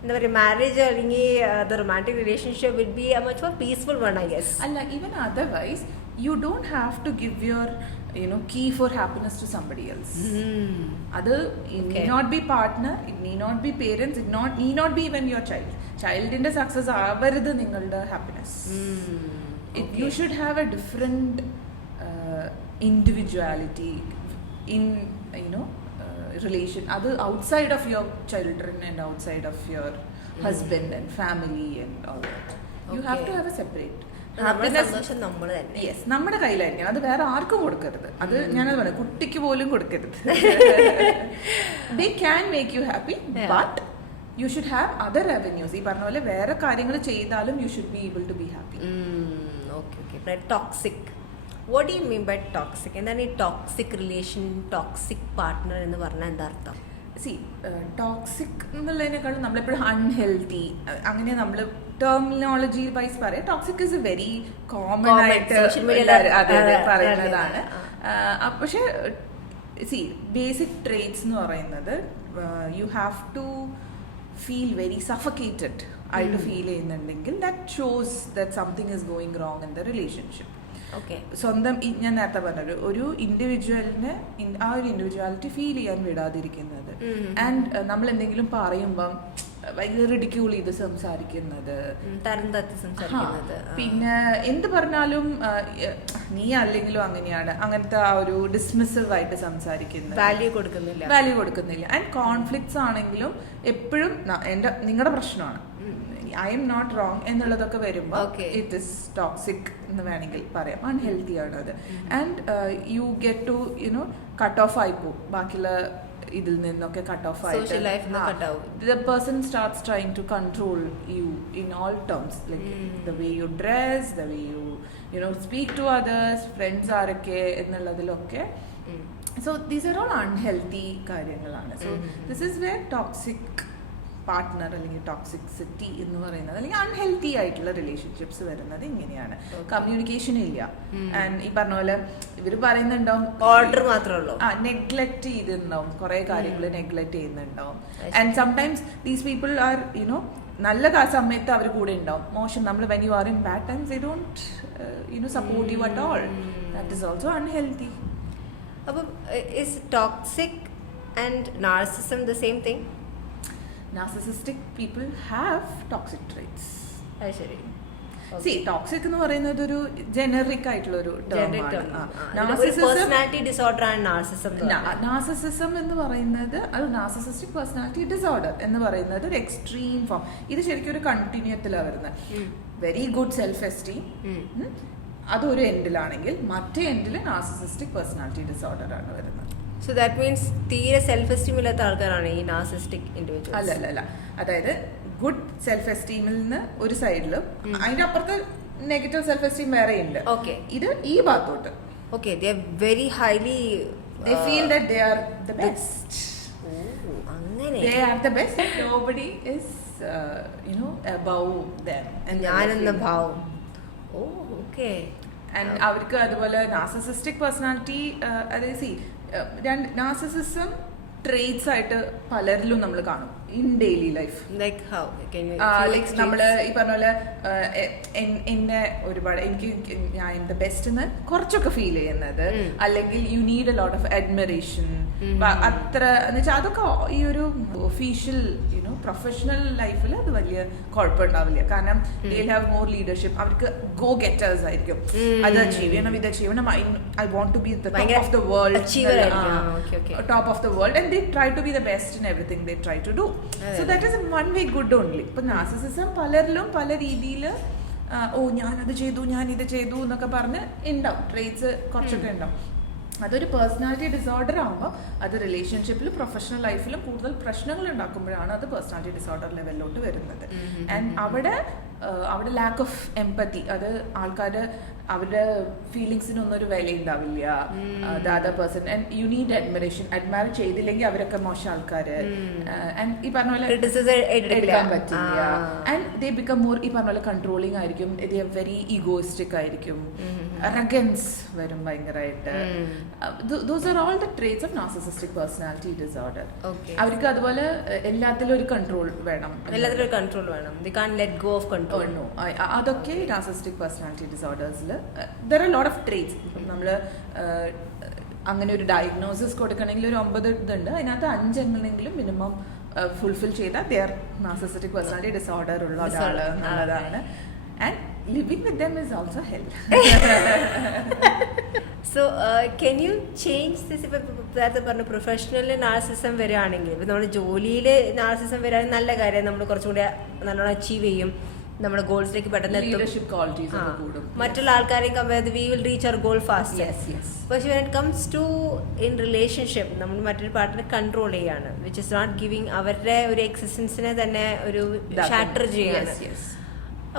എന്താ പറയുക മാരേജ് അല്ലെങ്കിൽ the romantic relationship will be a much more peaceful one I guess. അല്ല, even otherwise you don't have to give your key for happiness to somebody else. It need not be partner, it need not be parents, it need not be even your child inde success avarudhu ningalde happiness. You should have a different individuality in relation adu outside of your children and outside of your husband and family and all that. You have to have a separate സന്തോഷം നമ്മൾ തന്നെ. Yes, നമ്മുടെ കയ്യിലായിരിക്കണം. അത് വേറെ ആർക്കും കൊടുക്കരുത്. അത് ഞാനത് പറയാം, കുട്ടിക്ക് പോലും കൊടുക്കരുത്. They can make you happy, but you should have other revenues. ഈ പറഞ്ഞ പോലെ വേറെ കാര്യങ്ങൾ ചെയ്താലും you should be able to be happy. Okay. Toxic, what do you mean by toxic? എന്താണ് ഈ ടോക്സിക് റിലേഷൻ, ടോക്സിക് പാർട്ട്ണർ എന്ന് പറഞ്ഞാൽ എന്താ അർത്ഥം? ടോക്സിക് എന്നുള്ളതിനേക്കാളും നമ്മളെപ്പോഴും അൺഹെൽത്തി അങ്ങനെ നമ്മൾ ടെർമിനോളജി വൈസ് പറയാം. Toxic is a very common ആയിട്ട് പറയുന്നതാണ്. പക്ഷെ ബേസിക് ട്രേറ്റ്സ് എന്ന് പറയുന്നത് you have to feel very suffocated ആയിട്ട് ഫീൽ ചെയ്യുന്നുണ്ടെങ്കിൽ that shows that something is going wrong in the relationship. സ്വന്തം ഞാൻ നേരത്തെ പറഞ്ഞത് ഒരു ഇൻഡിവിജ്വലിനെ ആ ഒരു ഇൻഡിവിജ്വാലിറ്റി ഫീൽ ചെയ്യാൻ വിടാതിരിക്കുന്നത്. ആൻഡ് നമ്മൾ എന്തെങ്കിലും പറയുമ്പം ഭയങ്കര റിഡിക്യൂൾ ചെയ്ത് സംസാരിക്കുന്നത്, പിന്നെ എന്ത് പറഞ്ഞാലും നീ അല്ലെങ്കിലും അങ്ങനെയാണ്, അങ്ങനത്തെ ആ ഒരു ഡിസ്മിസീവ് ആയിട്ട് സംസാരിക്കുന്നത്, വാല്യൂ കൊടുക്കുന്നില്ല. ആൻഡ് കോൺഫ്ലിക്ട്സ് ആണെങ്കിലും എപ്പോഴും നിങ്ങളുടെ പ്രശ്നമാണ്, ഐ എം നോട്ട് റോങ് എന്നുള്ളതൊക്കെ വരുമ്പോൾ ഇറ്റ് ഇസ് ടോക്സിക് എന്ന് വേണമെങ്കിൽ പറയാം. അൺഹെൽത്തി ആണ് അത്. And you get to you know cut off ആയിപ്പോവും ബാക്കിയുള്ള ഇതിൽ നിന്നൊക്കെ കട്ട് ഓഫ് ആയിട്ട്. The person starts trying to control you in all terms, like the way you dress, the way you know speak to others, friends ആരൊക്കെ എന്നുള്ളതിലൊക്കെ. So these are all unhealthy കാര്യങ്ങളാണ്. So this is where toxic partner അല്ലെങ്കിൽ toxicity എന്ന് പറയുന്നത് അല്ലെങ്കിൽ unhealthy ആയിട്ടുള്ള relationships വരുന്നത് ഇങ്ങനെയാണ്. Communication ഇല്ല. ആൻഡ് ഈ പറഞ്ഞ പോലെ ഇവർ പറയുന്നുണ്ടാവും ഓർഡർ മാത്രമേ ഉള്ളൂ. നെഗ്ലക്ട് ചെയ്തിട്ടുണ്ടാവും, കുറെ കാര്യങ്ങൾ നെഗ്ലക്ട് ചെയ്യുന്നുണ്ടാവും. And sometimes these people are you know നല്ല സമയത്ത് അവർ കൂടെ ഉണ്ടാവും, മോശം നമ്മൾ when you are in bad times they don't you know support you at all. That is also unhealthy. അപ്പം is toxic and narcissism the same thing? Narcissistic people have toxic traits. ശരി. See, toxic എന്ന് പറയുന്നത് ഒരു generic ആയിട്ടുള്ള ഒരു personality disorder ആണ് narcissism. Narcissism എന്ന് പറയുന്നത് അത് നാർസിസിസ്റ്റിക് പേഴ്സണാലിറ്റി ഡിസോർഡർ എന്ന് പറയുന്നത് ഒരു എക്സ്ട്രീം ഫോം. ഇത് ശരിക്കും ഒരു കണ്ടിന്യൂത്തിലാണ് വരുന്നത്. വെരി ഗുഡ് സെൽഫ് എസ്റ്റീം അതൊരു എൻഡിലാണെങ്കിൽ മറ്റേ എൻഡിൽ നാർസിസിസ്റ്റിക് പേഴ്സണാലിറ്റി ഡിസോർഡർ ആണ് വരുന്നത്. സോ ദാറ്റ് മീൻസ് തീരെ സെൽഫ് എസ്റ്റീം ഇല്ലാത്ത ആൾക്കാരാണ് ഈ നാർസിസ്റ്റിക് ഇൻഡിവിജ്വൽസ്? അല്ല. അതായത് ഗുഡ് സെൽഫ് എസ്റ്റീമിൽ നിന്ന് ഒരു സൈഡിലും അതിന്റെ അപ്പുറത്ത് നെഗറ്റീവ് സെൽഫ് എസ്റ്റീം വേറെ ഉണ്ട്. ഇത് ഈ ഭാഗത്തോട്ട് they are very highly they feel that they are the best. അങ്ങനെ they are the best. Nobody is you know above them. ഞാനെന്ന ഭാവം. Okay. And അവർക്ക് അതുപോലെ നാർസിസിസ്റ്റിക് പേഴ്സണാലിറ്റി അതായത് നാർസിസിസം ട്രേറ്റ്സ് ആയിട്ട് പലരിലും നമ്മൾ കാണും ഇൻ ഡെയിലി ലൈഫ്. ലൈക്ക് നമ്മള് ഈ പറഞ്ഞ പോലെ എന്നെ ഒരുപാട് ഞാൻ ദ ബെസ്റ്റ് എന്ന് കുറച്ചൊക്കെ ഫീൽ ചെയ്യുന്നത്, അല്ലെങ്കിൽ you need A lot of admiration, അത്ര എന്ന് വെച്ചാൽ അതൊക്കെ ഈ ഒരു ഒഫീഷ്യൽ യുനോ പ്രൊഫഷണൽ ലൈഫിൽ അത് വലിയ കുഴപ്പമുണ്ടാവില്ല. കാരണം ദേ ഹാവ് മോർ ലീഡർഷിപ്പ്. അവർക്ക് ഗോ ഗെറ്റേഴ്സ് ആയിരിക്കും. അത് അച്ചീവ് ചെയ്യണം, ഇത് അച്ചീവ് ചെയ്യണം, I want to be the top of the world, top of the world, and they try to be the best in everything they try to do. So that is one way good only. ഇപ്പൊ narcissism പലരിലും പല രീതിയിൽ ഞാനത് ചെയ്തു ഞാൻ ഇത് ചെയ്തു എന്നൊക്കെ പറഞ്ഞ് ഉണ്ടാവും. ട്രേറ്റ്സ് കുറച്ചൊക്കെ ഉണ്ടാവും. അതൊരു പേഴ്സണാലിറ്റി ഡിസോർഡർ ആകുമ്പോൾ അത് റിലേഷൻഷിപ്പിലും പ്രൊഫഷണൽ ലൈഫിലും കൂടുതൽ പ്രശ്നങ്ങൾ ഉണ്ടാക്കുമ്പോഴാണ് അത് പേഴ്സണാലിറ്റി ഡിസോർഡർ ലെവലിലോട്ട് വരുന്നത്. ആൻഡ് അവിടെ ലാക്ക് ഓഫ് എംപത്തി, അത് ആൾക്കാർ അവരുടെ ഫീലിങ്സിനൊന്നും ഒരു വില ഉണ്ടാവില്ല. The other person and you need admiration. Admire ചെയ്തില്ലെങ്കിൽ അവരൊക്കെ മോശം ആൾക്കാര്. ആൻഡ് ഈ പറഞ്ഞ പോലെ എടുക്കാൻ പറ്റില്ല. ആൻഡ് ദേ ബിക്കം മോർ ഈ പറഞ്ഞ പോലെ കൺട്രോളിങ് ആയിരിക്കും. ദേ ആർ വെരി ഈഗോയിസ്റ്റിക് ആയിരിക്കും. അറഗൻസ് വരും ഭയങ്കരമായിട്ട്. Those are all the traits of narcissistic personality disorder. അവർക്ക് അതുപോലെ എല്ലാത്തിലും ഒരു കൺട്രോൾ വേണം. They can't let go of control. അതൊക്കെ നാർസിസിസ്റ്റിക് പേഴ്സണാലിറ്റി ഡിസോർഡേഴ്സിൽ there are a lot of traits. നമ്മൾ അങ്ങനെ ഒരു ഡയഗ്നോസിസ് കൊടുക്കണമെങ്കിൽ ഒരു 9 ഇതുണ്ട്. അതിനകത്ത് 5 എണ്ണമെങ്കിലും മിനിമം ഫുൾഫിൽ ചെയ്താൽ they are narcissistic personality disorder ഉള്ള ഒരാൾ എന്നുള്ളതാണ്. And living with them is also hell. So can you change this? ഇപ്പം നേരത്തെ പറഞ്ഞ പ്രൊഫഷണൽ നാർസിസം വരികയാണെങ്കിൽ, ഇപ്പം നമ്മുടെ ജോലിയിൽ നാർസിസം വരികയാണെങ്കിൽ നല്ല കാര്യം, നമ്മൾ കുറച്ചും കൂടി നല്ലോണം അച്ചീവ് ചെയ്യും, നമ്മുടെ ഗോൾസിലേക്ക് പെട്ടെന്ന് ലീഡർഷിപ്പ് ക്വാളിറ്റീസ് കൂടും. മറ്റുള്ള ആൾക്കാരെ കമ്പയർ ചെയ്ത് we will reach our goal fast. പക്ഷെ when it comes to in relationship നമ്മൾ മറ്റൊരു പാർട്ടിനെ കൺട്രോൾ ചെയ്യാണ്, വിച്ച് ഇസ് നോട്ട് ഗിവിങ് അവരുടെ ഒരു എക്സിസ്റ്റൻസിനെ തന്നെ ഒരു ഷാറ്റർ ചെയ്യാണ്.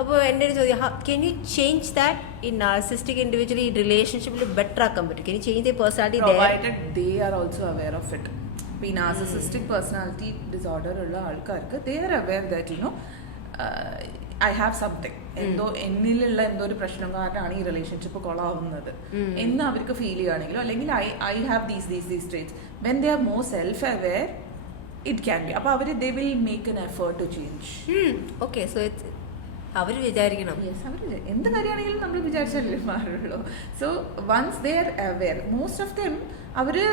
അപ്പോൾ എൻ്റെ ഒരു ചോദ്യം, കെൻ യു ചേഞ്ച് ദാറ്റ് ഈ നാർസിസ്റ്റിക് ഇൻഡിവിജ്വൽ ഈ റിലേഷൻഷിപ്പിൽ ബെറ്റർ ആക്കാൻ പറ്റും? Can you change the personality provided they are also aware of it. ഈ നാർസിസിസ്റ്റിക് പേഴ്സണാലിറ്റി ഡിസോർഡർ ഉള്ള ആൾക്കാർക്ക് ദേ are aware that you know I have something, എന്തോ എന്നിലുള്ള എന്തോ ഒരു പ്രശ്നം കാരണമാണ് ഈ റിലേഷൻഷിപ്പ് കൊളാവുന്നത് എന്ന് അവർക്ക് ഫീൽ ചെയ്യുകയാണെങ്കിലോ, അല്ലെങ്കിൽ I have these traits. When they are more self aware it can be. അപ്പോൾ അവർ they will make an effort to change. Okay, so അവർ വിചാരിക്കണം. എന്ത് കാര്യമാണെങ്കിലും നമ്മൾ വിചാരിച്ചാലേ മാറുള്ളൂ. So once they are aware, most of them അവര്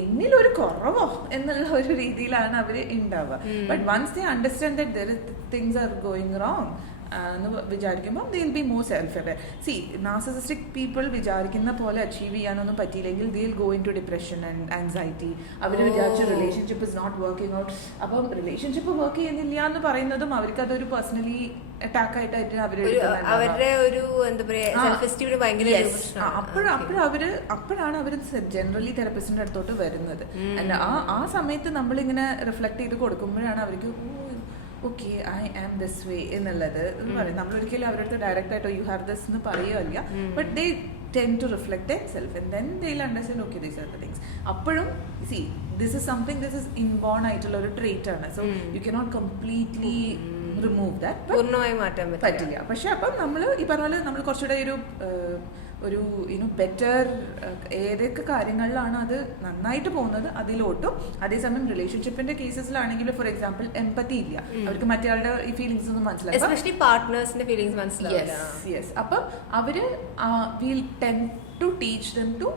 എന്നിലൊരു കുറവോ എന്നുള്ള ഒരു രീതിയിലാണ് അവർ ഉണ്ടാവുക. But once they understand that their things are going wrong, എന്ന് വിചാരിക്കുമ്പോൾ they will be more self aware. C narcissistic people വിചാരിക്കുന്ന പോലെ അച്ചീവ് ചെയ്യാനൊന്നും പറ്റിയില്ലെങ്കിൽ they will go into depression and anxiety. അവർ വിചാരിച്ചു relationship is not working out. അപ്പം relationship work ചെയ്യുന്നില്ല എന്ന് പറയുന്നതും അവർക്ക് അതൊരു പേഴ്സണലി അറ്റാക്ക് ആയിട്ടായിട്ട് അവരുടെ ഒരു എന്താ പറയാ അപ്പോഴാണ് അവര് ജനറലി തെറപ്പിസ്റ്റിന്റെ അടുത്തോട്ട് വരുന്നത്. ആ സമയത്ത് നമ്മളിങ്ങനെ റിഫ്ലക്ട് ചെയ്ത് കൊടുക്കുമ്പോഴാണ് അവർക്ക് okay I am this way എന്നുള്ളത് എന്ന് പറയും. നമ്മളൊരിക്കലും അവരുടെ അടുത്ത് ഡയറക്റ്റ് ആയിട്ടോ യു ഹാവ് ദിസ് എന്ന് പറയുകയല്ല, but they tend to reflect themselves and then they'll understand okay these are the things. Appadum see this is something, this is inborn ആയിട്ടുള്ള ഒരു trait ആണ്. So you cannot completely remove that. പൂർണ്ണമായി മാറ്റാൻ പറ്റില്ല. പക്ഷെ അപ്പം നമ്മൾ ഈ പറഞ്ഞ പോലെ നമ്മൾ കുറച്ചുകൂടെ ഒരു ബെറ്റർ ഏതൊക്കെ കാര്യങ്ങളിലാണ് അത് നന്നായിട്ട് പോകുന്നത് അതിലോട്ടും. അതേസമയം റിലേഷൻഷിപ്പിന്റെ കേസസിലാണെങ്കിൽ ഫോർ എക്സാമ്പിൾ എംപതി ഇല്ല, അവർക്ക് മറ്റേ ഈ ഫീലിംഗ്സ് ഒന്നും മനസ്സിലാക്കാം, പാർട്ട്നേഴ്സിന്റെ ഫീലിംഗ്സ് മനസ്സിലാവില്ല. അപ്പം അവര് will tend to teach them to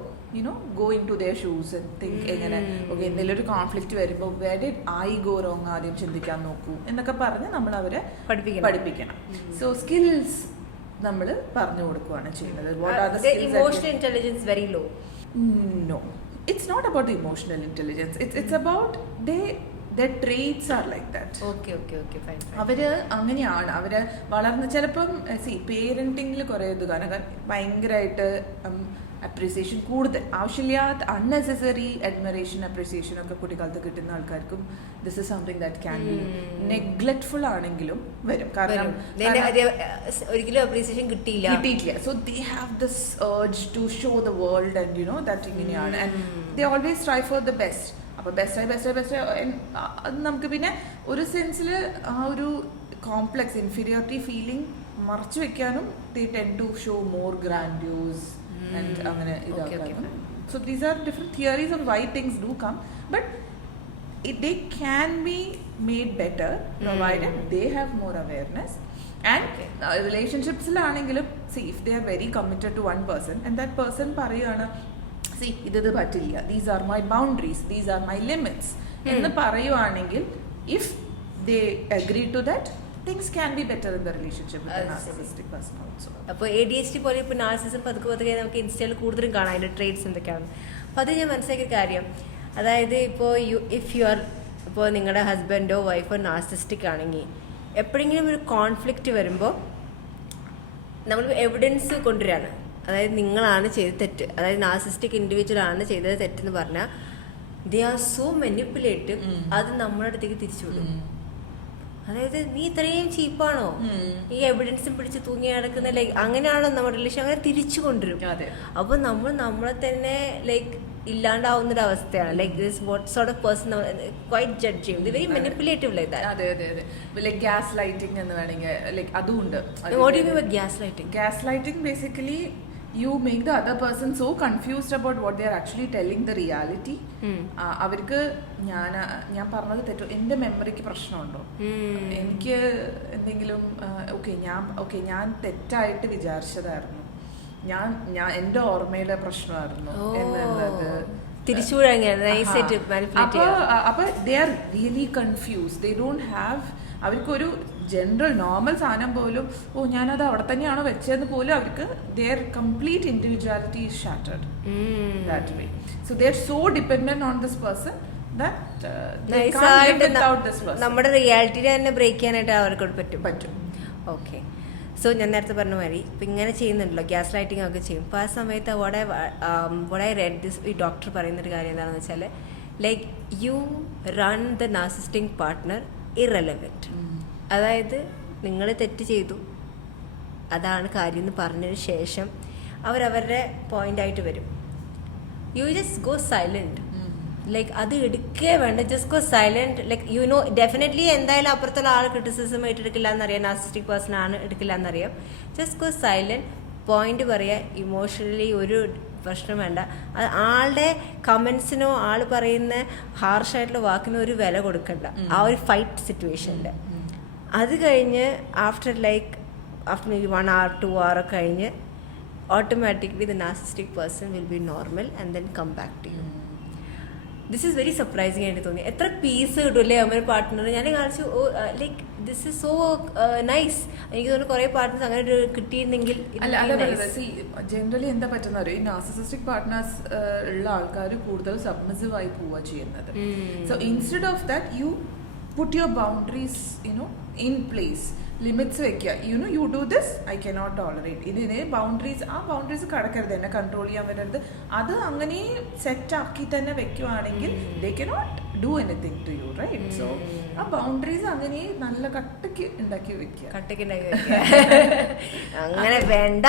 go into their shoes and think എങ്ങനെ ഓക്കെ എന്തെങ്കിലും ഒരു കോൺഫ്ലിക്റ്റ് വരുമ്പോൾ where did I go wrong ആദ്യം ചിന്തിക്കാൻ നോക്കൂ എന്നൊക്കെ പറഞ്ഞ് നമ്മൾ അവരെ പഠിപ്പിക്കണം. സോ സ്കിൽസ് നമ്മൾ പറഞ്ഞു കൊടുക്കുകയാണ് ചെയ്യുന്നത്. What are the skills? Emotional intelligence very low. No, it's not about the emotional intelligence. It's about their traits are like that. Okay, fine. അവര് അങ്ങനെയാണ്. അവര് വളർന്ന് ചിലപ്പം പേരന്റിങ്ങിൽ കുറെ ഇത് കാരണം ഭയങ്കരമായിട്ട് അപ്രീസിയേഷൻ കൂടുതൽ ആവശ്യമില്ലാത്ത അൺനെസസറി അഡ്മിറേഷൻ അപ്രീസിയേഷൻ ഒക്കെ കുട്ടിക്കാലത്ത് കിട്ടുന്ന ആൾക്കാർക്കും this is something that can be neglectful ആണെങ്കിലും വരും. കാരണം ഒരിക്കലും അപ്രീസിയേഷൻ കിട്ടിയില്ല. So they have this urge to show the world and that ഇങ്ങനെയാണ് and they always try for the best. അപ്പോൾ ബെസ്റ്റ് അത് നമുക്ക് പിന്നെ ഒരു സെൻസിൽ ആ ഒരു കോംപ്ലക്സ് ഇൻഫീരിയോറിറ്റി ഫീലിംഗ് മറച്ചു വെക്കാനും they tend to show more grandiose and അങ്ങനെ ഇതാക്കാനും. So these are different theories on why things do come, but they can be made better provided they have more awareness. And relationships-ലാണെങ്കിലും see if they are very committed to one person and that person പറയാണ് see ഇത് പറ്റില്ല, these are my boundaries, these are my limits എന്ന് പറയുവാണെങ്കിൽ if they agree to that, things can be better in the relationship with the narcissistic person also. അപ്പോൾ ADHD പോലെ ഇപ്പോൾ narcissism പതുക്കെ നമുക്ക് ഇൻസ്റ്റയിൽ കൂടുതലും കാണാം അതിൻ്റെ ട്രേറ്റ്സ് എന്തൊക്കെയാണ്. അപ്പോൾ അത് ഞാൻ മനസ്സിലാക്കിയ കാര്യം, അതായത് ഇപ്പോൾ ഇപ്പോൾ നിങ്ങളുടെ ഹസ്ബൻഡോ വൈഫോ നാർസിസ്റ്റിക് ആണെങ്കിൽ എപ്പോഴെങ്കിലും ഒരു കോൺഫ്ലിക്റ്റ് വരുമ്പോൾ നമ്മൾ എവിഡൻസ് കൊണ്ടുവരികയാണ്. അതായത് നിങ്ങളാണ് ചെയ്ത തെറ്റ്, അതായത് നാർസിസ്റ്റിക് ഇൻഡിവിജ്വൽ ആണ് ചെയ്തത് തെറ്റെന്ന് പറഞ്ഞാൽ ദേ ആർ സോ മെനിപ്പുലേറ്റീവ്, അത് നമ്മുടെ അടുത്തേക്ക് തിരിച്ചു വിടും. അതായത് നീ ഇത്രയും ചീപ്പാണോ, ഈ എവിഡൻസും പിടിച്ച് തൂങ്ങി നടക്കുന്ന ലൈക്ക് അങ്ങനെയാണോ നമ്മുടെ റിലേഷൻ, അങ്ങനെ തിരിച്ചു കൊണ്ടുവരും. അപ്പൊ നമ്മളെ തന്നെ ലൈക്ക് ഇല്ലാണ്ടാവുന്നൊരവസ്ഥയാണ്. Like this what sort of person quite judge ചെയ്യും. ഇത് വെരി മാനിപ്പുലേറ്റീവ് ലൈക്ക് ദാറ്റ്. അതെ ലൈക്ക് ഗ്യാസ് ലൈറ്റിംഗ് എന്ന് വേണമെങ്കിൽ ലൈക്ക് അതും ഉണ്ട്. What do you mean by gaslighting? Basically you make the other person so confused about what they are actually telling the reality. അവർക്ക് ഞാൻ പറഞ്ഞത് തെറ്റോ, എൻ്റെ മെമ്മറിക്ക് പ്രശ്നമുണ്ടോ, എനിക്ക് എന്തെങ്കിലും ഞാൻ തെറ്റായിട്ട് വിചാരിച്ചതായിരുന്നു, ഞാൻ എൻ്റെ ഓർമ്മയിലെ പ്രശ്നമായിരുന്നു എന്നുള്ളത് അപ്പൊ they are really confused. They don't have, അവർക്കൊരു ജനറൽ നോർമൽ സാധനം പോലും ഞാനത് അവിടെ തന്നെയാണോ വെച്ചതെന്ന് പോലും അവർക്ക് their complete individuality is shattered that way. So they are so dependent on this person that they can't live without this person. നമ്മുടെ റിയാലിറ്റിയെ തന്നെ ബ്രേക്ക് ചെയ്യാനായിട്ട് അവർക്ക് പറ്റും. ഓക്കെ, സോ ഞാൻ നേരത്തെ പറഞ്ഞ മാതിരി ഇപ്പം ഇങ്ങനെ ചെയ്യുന്നുണ്ടല്ലോ, ഗ്യാസ് ലൈറ്റിംഗ് ഒക്കെ ചെയ്യും. അപ്പോൾ ആ സമയത്ത് what I read this, ഈ ഡോക്ടർ പറയുന്നൊരു കാര്യം എന്താണെന്ന് വെച്ചാൽ like you run the narcissistic partner irrelevant. അതായത് നിങ്ങൾ തെറ്റ് ചെയ്തു, അതാണ് കാര്യം എന്ന് പറഞ്ഞതിന് ശേഷം അവരവരുടെ പോയിൻ്റായിട്ട് വരും. You just go silent, like അത് എടുക്കേ വേണ്ട, just go silent. Like definitely എന്തായാലും അപ്പുറത്തുള്ള ആൾ ക്രിറ്റിസിസം എടുക്കില്ല എന്നറിയാം, നാർസിസ്റ്റിക് പേഴ്സൺ ആണ് എടുക്കില്ല എന്നറിയാം. ജസ്റ്റ് ഗോ സൈലൻറ്റ്, പോയിന്റ് പറയുക, ഇമോഷണലി ഒരു പ്രശ്നം വേണ്ട. അത് ആളുടെ കമൻസിനോ ആൾ പറയുന്ന ഹാർഷായിട്ടുള്ള വാക്കിനോ ഒരു വില കൊടുക്കണ്ട ആ ഒരു ഫൈറ്റ് സിറ്റുവേഷനിൽ. അത് കഴിഞ്ഞ് ആഫ്റ്റർ maybe 1 hour 2 hour കഴിഞ്ഞ് automatically the narcissistic person will be normal and then come back to you. This is very surprising ആയിട്ട് തോന്നി. എത്ര പീസ് കിട്ടുമല്ലേ അവരുടെ പാർട്ട്ണർ. ഞാൻ കാണിച്ചു oh like this is so nice. എനിക്ക് തോന്നുന്നു കുറെ പാർട്ട്നേഴ്സ് അങ്ങനെ ഒരു കിട്ടിയിരുന്നെങ്കിൽ. ജനറലി എന്താ പറ്റുന്ന ഈ നാർസിസിസ്റ്റിക് പാർട്ട്നേഴ്സ് ഉള്ള ആൾക്കാർ കൂടുതൽ സബ്മിസീവ് ആയി പോവുക ചെയ്യുന്നത്. So instead of that you put your boundaries in place. Limits വെക്കുക. You do this, I cannot tolerate. ഇതിന് ബൗണ്ടറീസ്, ആ ബൗണ്ടറീസ് കടക്കരുത്, എന്നെ കൺട്രോൾ ചെയ്യാൻ വരരുത്. അത് അങ്ങനെ സെറ്റ് ആക്കി തന്നെ വെക്കുവാണെങ്കിൽ they cannot do anything to you, right? So ആ ബൗണ്ടറീസ് അങ്ങനെ നല്ല കട്ടയ്ക്ക് ഉണ്ടാക്കി വെക്കുക. അങ്ങനെ വേണ്ട.